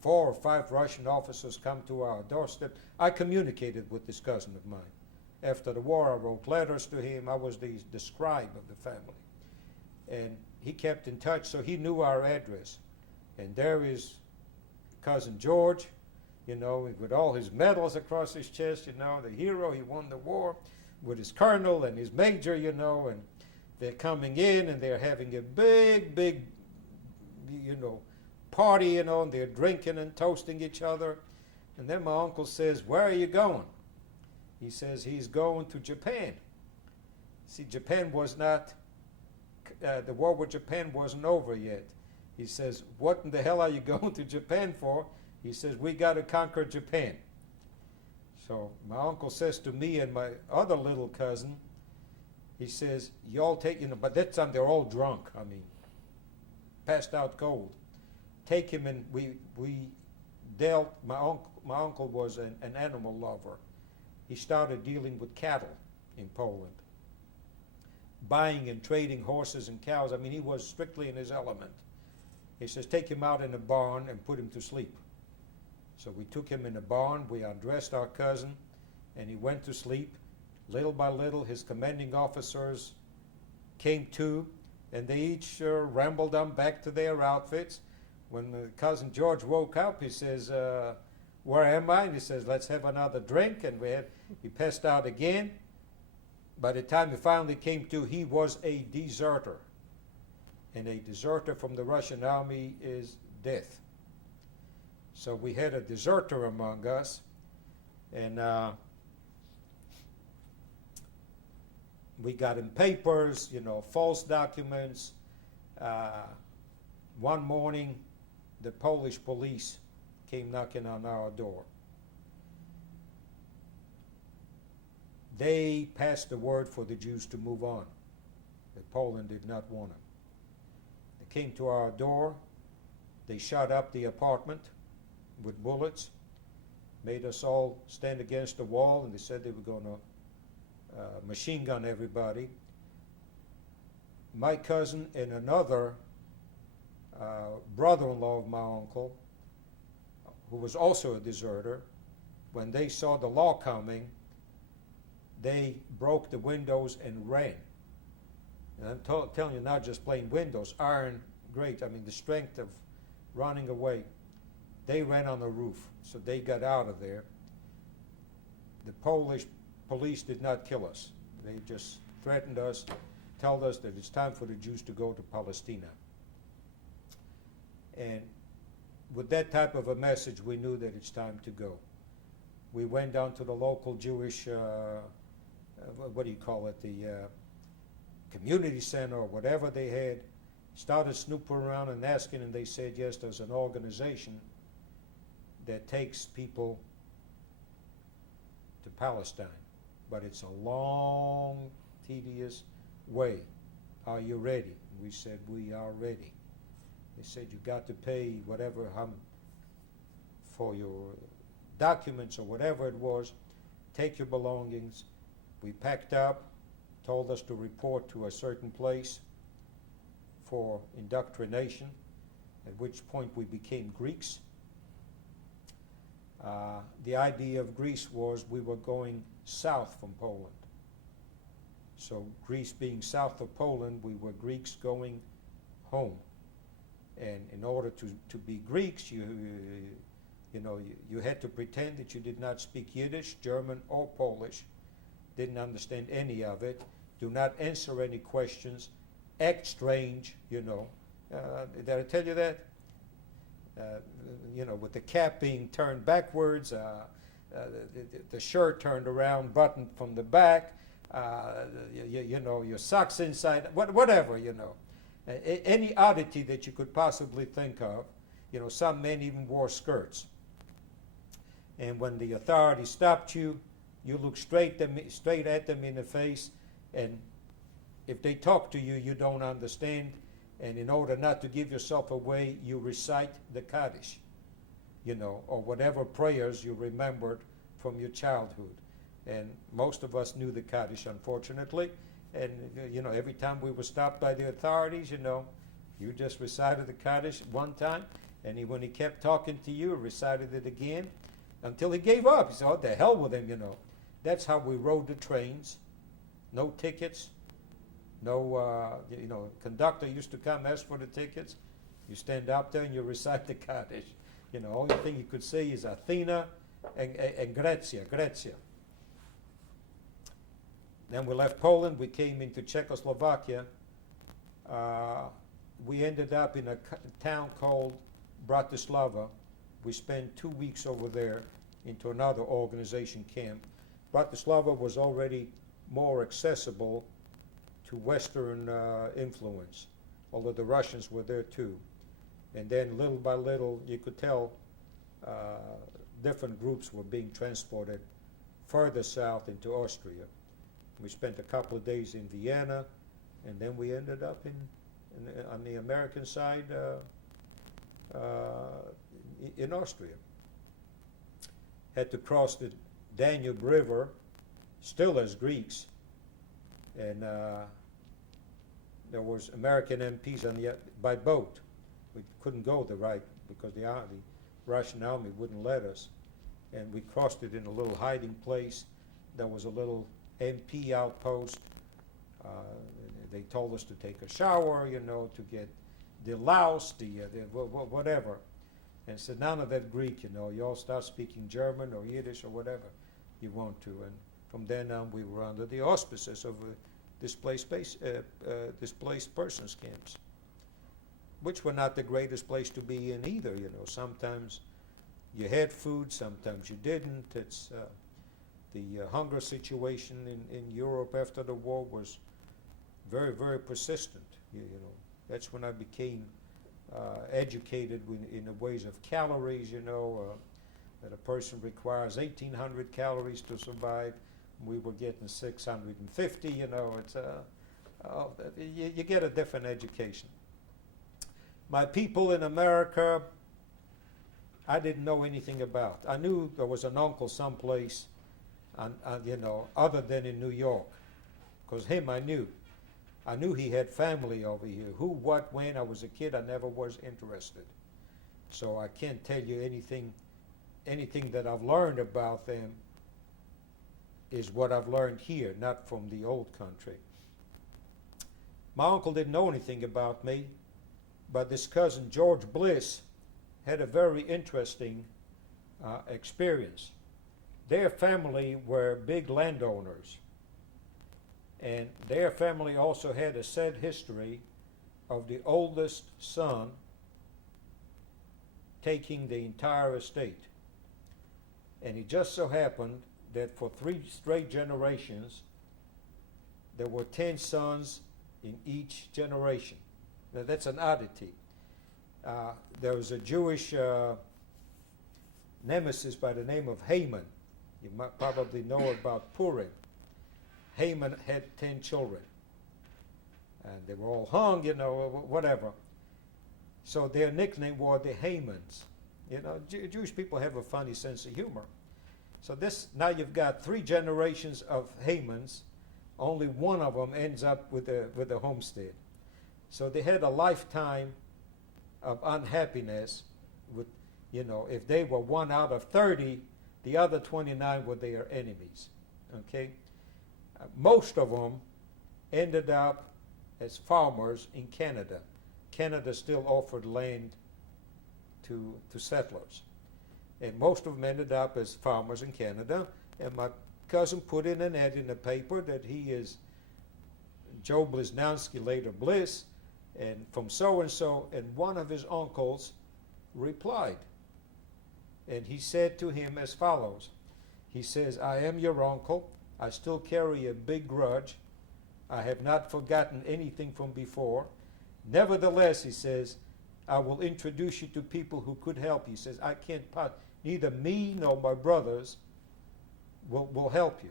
4 or 5 Russian officers come to our doorstep. I communicated with this cousin of mine. After the war, I wrote letters to him. I was the scribe of the family. And he kept in touch, so he knew our address. And there is cousin George, with all his medals across his chest, the hero, he won the war. with his colonel and his major, you know, and they're coming in and they're having a big, you know, party, you know, and they're drinking and toasting each other. And then my uncle says, "Where are you going?" He says he's going to Japan. See, Japan was not, the war with Japan wasn't over yet. He says, "What in the hell are you going to Japan for?" He says, "We got to conquer Japan." So my uncle says to me and my other little cousin, he says, "Y'all take, you know," but that time they're all drunk, I mean, passed out cold. Take him, and we dealt, my uncle was an animal lover. He started dealing with cattle in Poland, buying and trading horses and cows. I mean, he was strictly in his element. He says, "Take him out in a barn and put him to sleep." So we took him in a barn, we undressed our cousin, and he went to sleep. Little by little, his commanding officers came to, and they each rambled on back to their outfits. When cousin George woke up, he says, "Where am I?" And he says, "Let's have another drink." And he passed out again. By the time he finally came to, he was a deserter. And a deserter from the Russian army is death. So we had a deserter among us, and we got him papers, you know, false documents. One morning, the Polish police came knocking on our door. They passed the word for the Jews to move on, but Poland did not want them. They came to our door. They shot up the apartment with bullets, made us all stand against the wall, and they said they were going to machine gun everybody. My cousin and another brother-in-law of my uncle, who was also a deserter, when they saw the law coming, they broke the windows and ran. And I'm telling you, not just plain windows, iron grate, I mean the strength of running away. They ran on the roof, so they got out of there. The Polish police did not kill us. They just threatened us, told us that it's time for the Jews to go to Palestine. And with that type of a message, we knew that it's time to go. We went down to the local Jewish, what do you call it, the community center or whatever they had, started snooping around and asking, and they said, yes, there's an organization that takes people to Palestine, but it's a long, tedious way. Are you ready? We said, we are ready. They said, you got to pay whatever for your documents or whatever it was, take your belongings. We packed up, told us to report to a certain place for indoctrination, at which point we became Greeks. The idea of Greece was we were going south from Poland. So Greece being south of Poland, we were Greeks going home. And in order to be Greeks, you had to pretend that you did not speak Yiddish, German, or Polish, didn't understand any of it, do not answer any questions, act strange, Did I tell you that? With the cap being turned backwards, the shirt turned around, buttoned from the back, your socks inside, whatever, any oddity that you could possibly think of. Some men even wore skirts. And when the authorities stopped you, you look straight at them in the face, and if they talk to you, you don't understand. And in order not to give yourself away, you recite the Kaddish, or whatever prayers you remembered from your childhood. And most of us knew the Kaddish, unfortunately. And, every time we were stopped by the authorities, you just recited the Kaddish one time, and when he kept talking to you, recited it again until he gave up. He said, oh, the hell with him, That's how we rode the trains. No tickets. No, conductor used to come, ask for the tickets. You stand up there and you recite the Kaddish. Only thing you could say is Athena and Grazia. Then we left Poland, we came into Czechoslovakia. We ended up in a town called Bratislava. We spent 2 weeks over there into another organization camp. Bratislava was already more accessible to Western influence, although the Russians were there too. And then little by little, you could tell different groups were being transported further south into Austria. We spent a couple of days in Vienna, and then we ended up on the American side in Austria. Had to cross the Danube River, still as Greeks, and there was American MPs by boat. We couldn't go the right because the Russian army wouldn't let us, and we crossed it in a little hiding place. There was a little MP outpost. They told us to take a shower, to get deloused, whatever. And said, none of that Greek, you all start speaking German or Yiddish or whatever you want to. And from then on, we were under the auspices of displaced persons camps, which were not the greatest place to be in either. Sometimes you had food, sometimes you didn't. It's the hunger situation in Europe after the war was very, very persistent. That's when I became educated in the ways of calories. That a person requires 1,800 calories to survive. We were getting 650. It's you get a different education. My people in America, I didn't know anything about. I knew there was an uncle someplace, other than in New York, because him I knew. I knew he had family over here. Who, what, when. I was a kid, I never was interested. So I can't tell you anything that I've learned about them is what I've learned here, not from the old country. My uncle didn't know anything about me, but this cousin, George Bliss, had a very interesting experience. Their family were big landowners, and their family also had a sad history of the oldest son taking the entire estate. And it just so happened that for 3 straight generations, there were 10 sons in each generation. Now that's an oddity. There was a Jewish nemesis by the name of Haman. You might probably know about Purim. Haman had 10 children, and they were all hung, whatever. So their nickname was the Hamans. Jewish people have a funny sense of humor. So now you've got 3 generations of Hamans. Only one of them ends up with a homestead. So they had a lifetime of unhappiness. If they were 1 out of 30, the other 29 were their enemies. Okay. Most of them ended up as farmers in Canada. Canada still offered land to settlers. And most of them ended up as farmers in Canada. And my cousin put in an ad in the paper that he is Joe Blisnowski, later Bliss, and from so-and-so, and one of his uncles replied. And he said to him as follows. He says, I am your uncle. I still carry a big grudge. I have not forgotten anything from before. Nevertheless, he says, I will introduce you to people who could help you. He says, I can't, neither me nor my brothers will help you.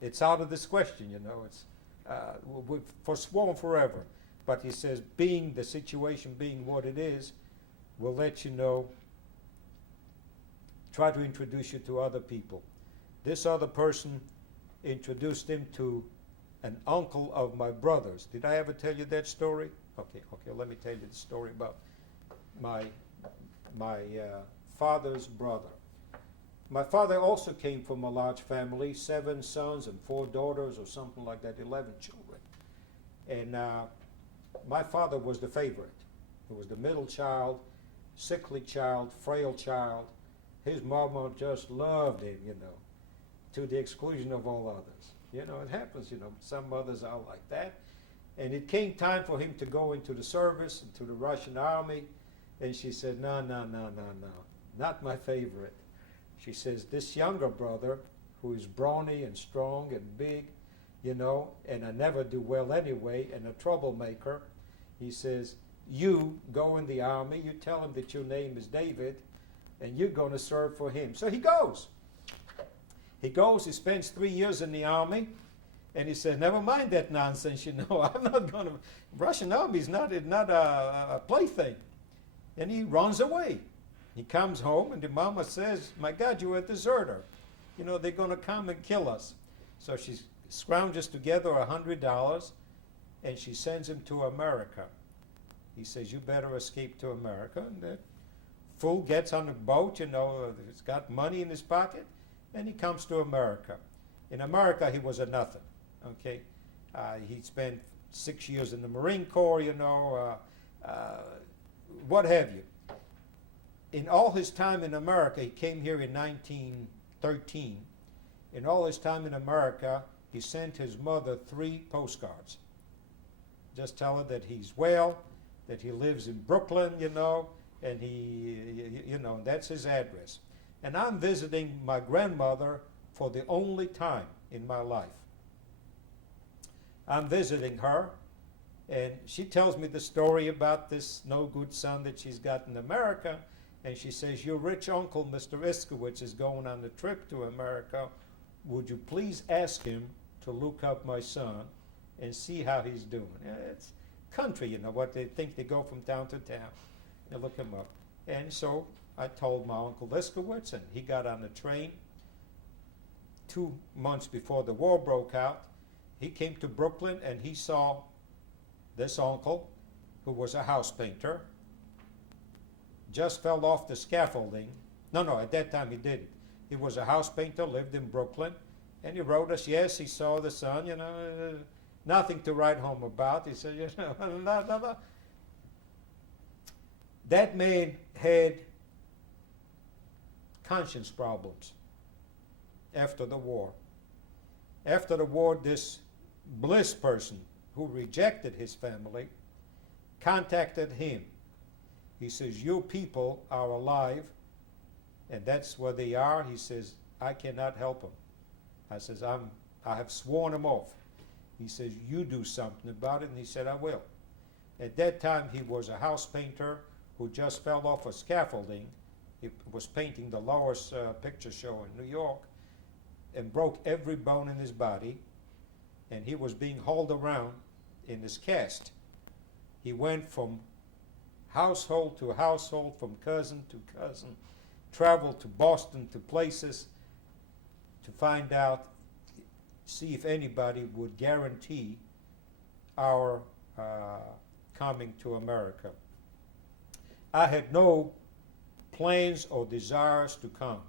It's out of this question, It's we've forsworn forever. But he says, the situation being what it is, we'll let you know, try to introduce you to other people. This other person introduced him to an uncle of my brother's. Did I ever tell you that story? Okay, let me tell you the story about my father's brother. My father also came from a large family, 7 sons and 4 daughters or something like that, 11 children. And my father was the favorite. He was the middle child, sickly child, frail child. His mama just loved him, to the exclusion of all others. You know, it happens, you know. Some mothers are like that. And it came time for him to go into the service, into the Russian army. And she said, no, no, no, no, no, not my favorite. She says, this younger brother, who is brawny and strong and big, you know, and I never do well anyway, and a troublemaker, he says, you go in the army, you tell him that your name is David, and you're going to serve for him. So he goes. He goes, he spends 3 years in the army, and he says, never mind that nonsense, you know, I'm not going to, Russian army is not a plaything. And he runs away. He comes home, and the mama says, my God, you're a deserter. You know, they're going to come and kill us. So she scrounges together $100, and she sends him to America. He says, you better escape to America. And that fool gets on a boat, you know, he's got money in his pocket, and he comes to America. In America, he was a nothing, okay? He spent 6 years in the Marine Corps, you know, what have you. In all his time in America, he came here in 1913. In all his time in America, he sent his mother 3 postcards. Just tell her that he's well, that he lives in Brooklyn, you know, and that's his address. And I'm visiting my grandmother for the only time in my life. I'm visiting her, and she tells me the story about this no-good son that she's got in America, and she says, your rich uncle, Mr. Iskowitz, is going on a trip to America. Would you please ask him to look up my son and see how he's doing? It's country, you know, what they think. They go from town to town. They look him up. And so I told my Uncle Iskowitz, and he got on the train 2 months before the war broke out. He came to Brooklyn, and he saw this uncle, who was a house painter, just fell off the scaffolding. No, at that time he didn't. He was a house painter, lived in Brooklyn, and he wrote us, yes, he saw the son, you know, nothing to write home about. He said, you know, blah, blah, blah. That man had conscience problems after the war. After the war, this Bliss person who rejected his family contacted him. He says, your people are alive, and that's where they are. He says, I cannot help them. I says, I have sworn them off. He says, you do something about it, and he said, I will. At that time, he was a house painter who just fell off a scaffolding. He was painting the Lois Picture Show in New York and broke every bone in his body, and he was being hauled around in his cast. He went from household to household, from cousin to cousin, traveled to Boston, to places to find out, see if anybody would guarantee our coming to America. I had no plans or desires to come,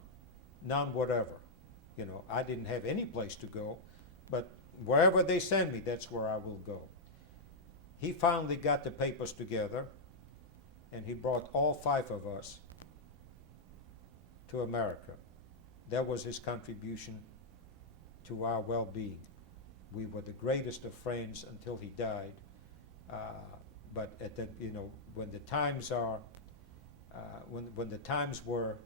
none whatever. You know, I didn't have any place to go, but wherever they send me, that's where I will go. He finally got the papers together, and he brought all 5 of us to America. That was his contribution to our well-being. We were the greatest of friends until he died. But at the, you know, when the times are, when the times were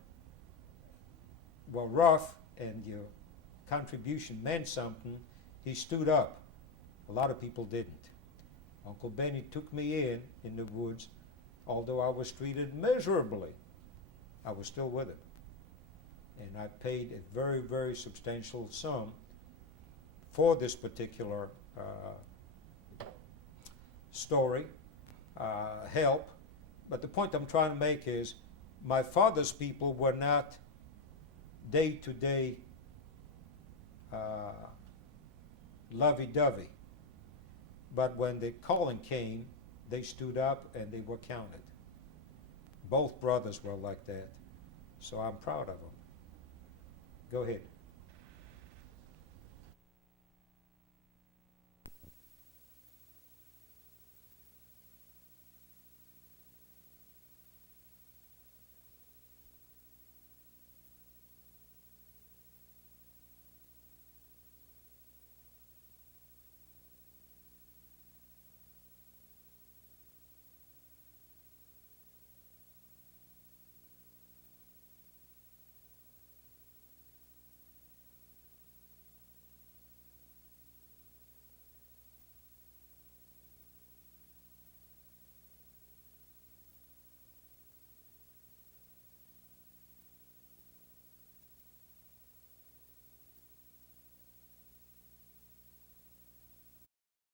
rough and your contribution meant something, he stood up. A lot of people didn't. Uncle Benny took me in the woods. Although I was treated miserably, I was still with him. And I paid a very, very substantial sum for this particular story, help. But the point I'm trying to make is my father's people were not day-to-day lovey-dovey. But when the calling came, they stood up and they were counted. Both brothers were like that. So I'm proud of them. Go ahead.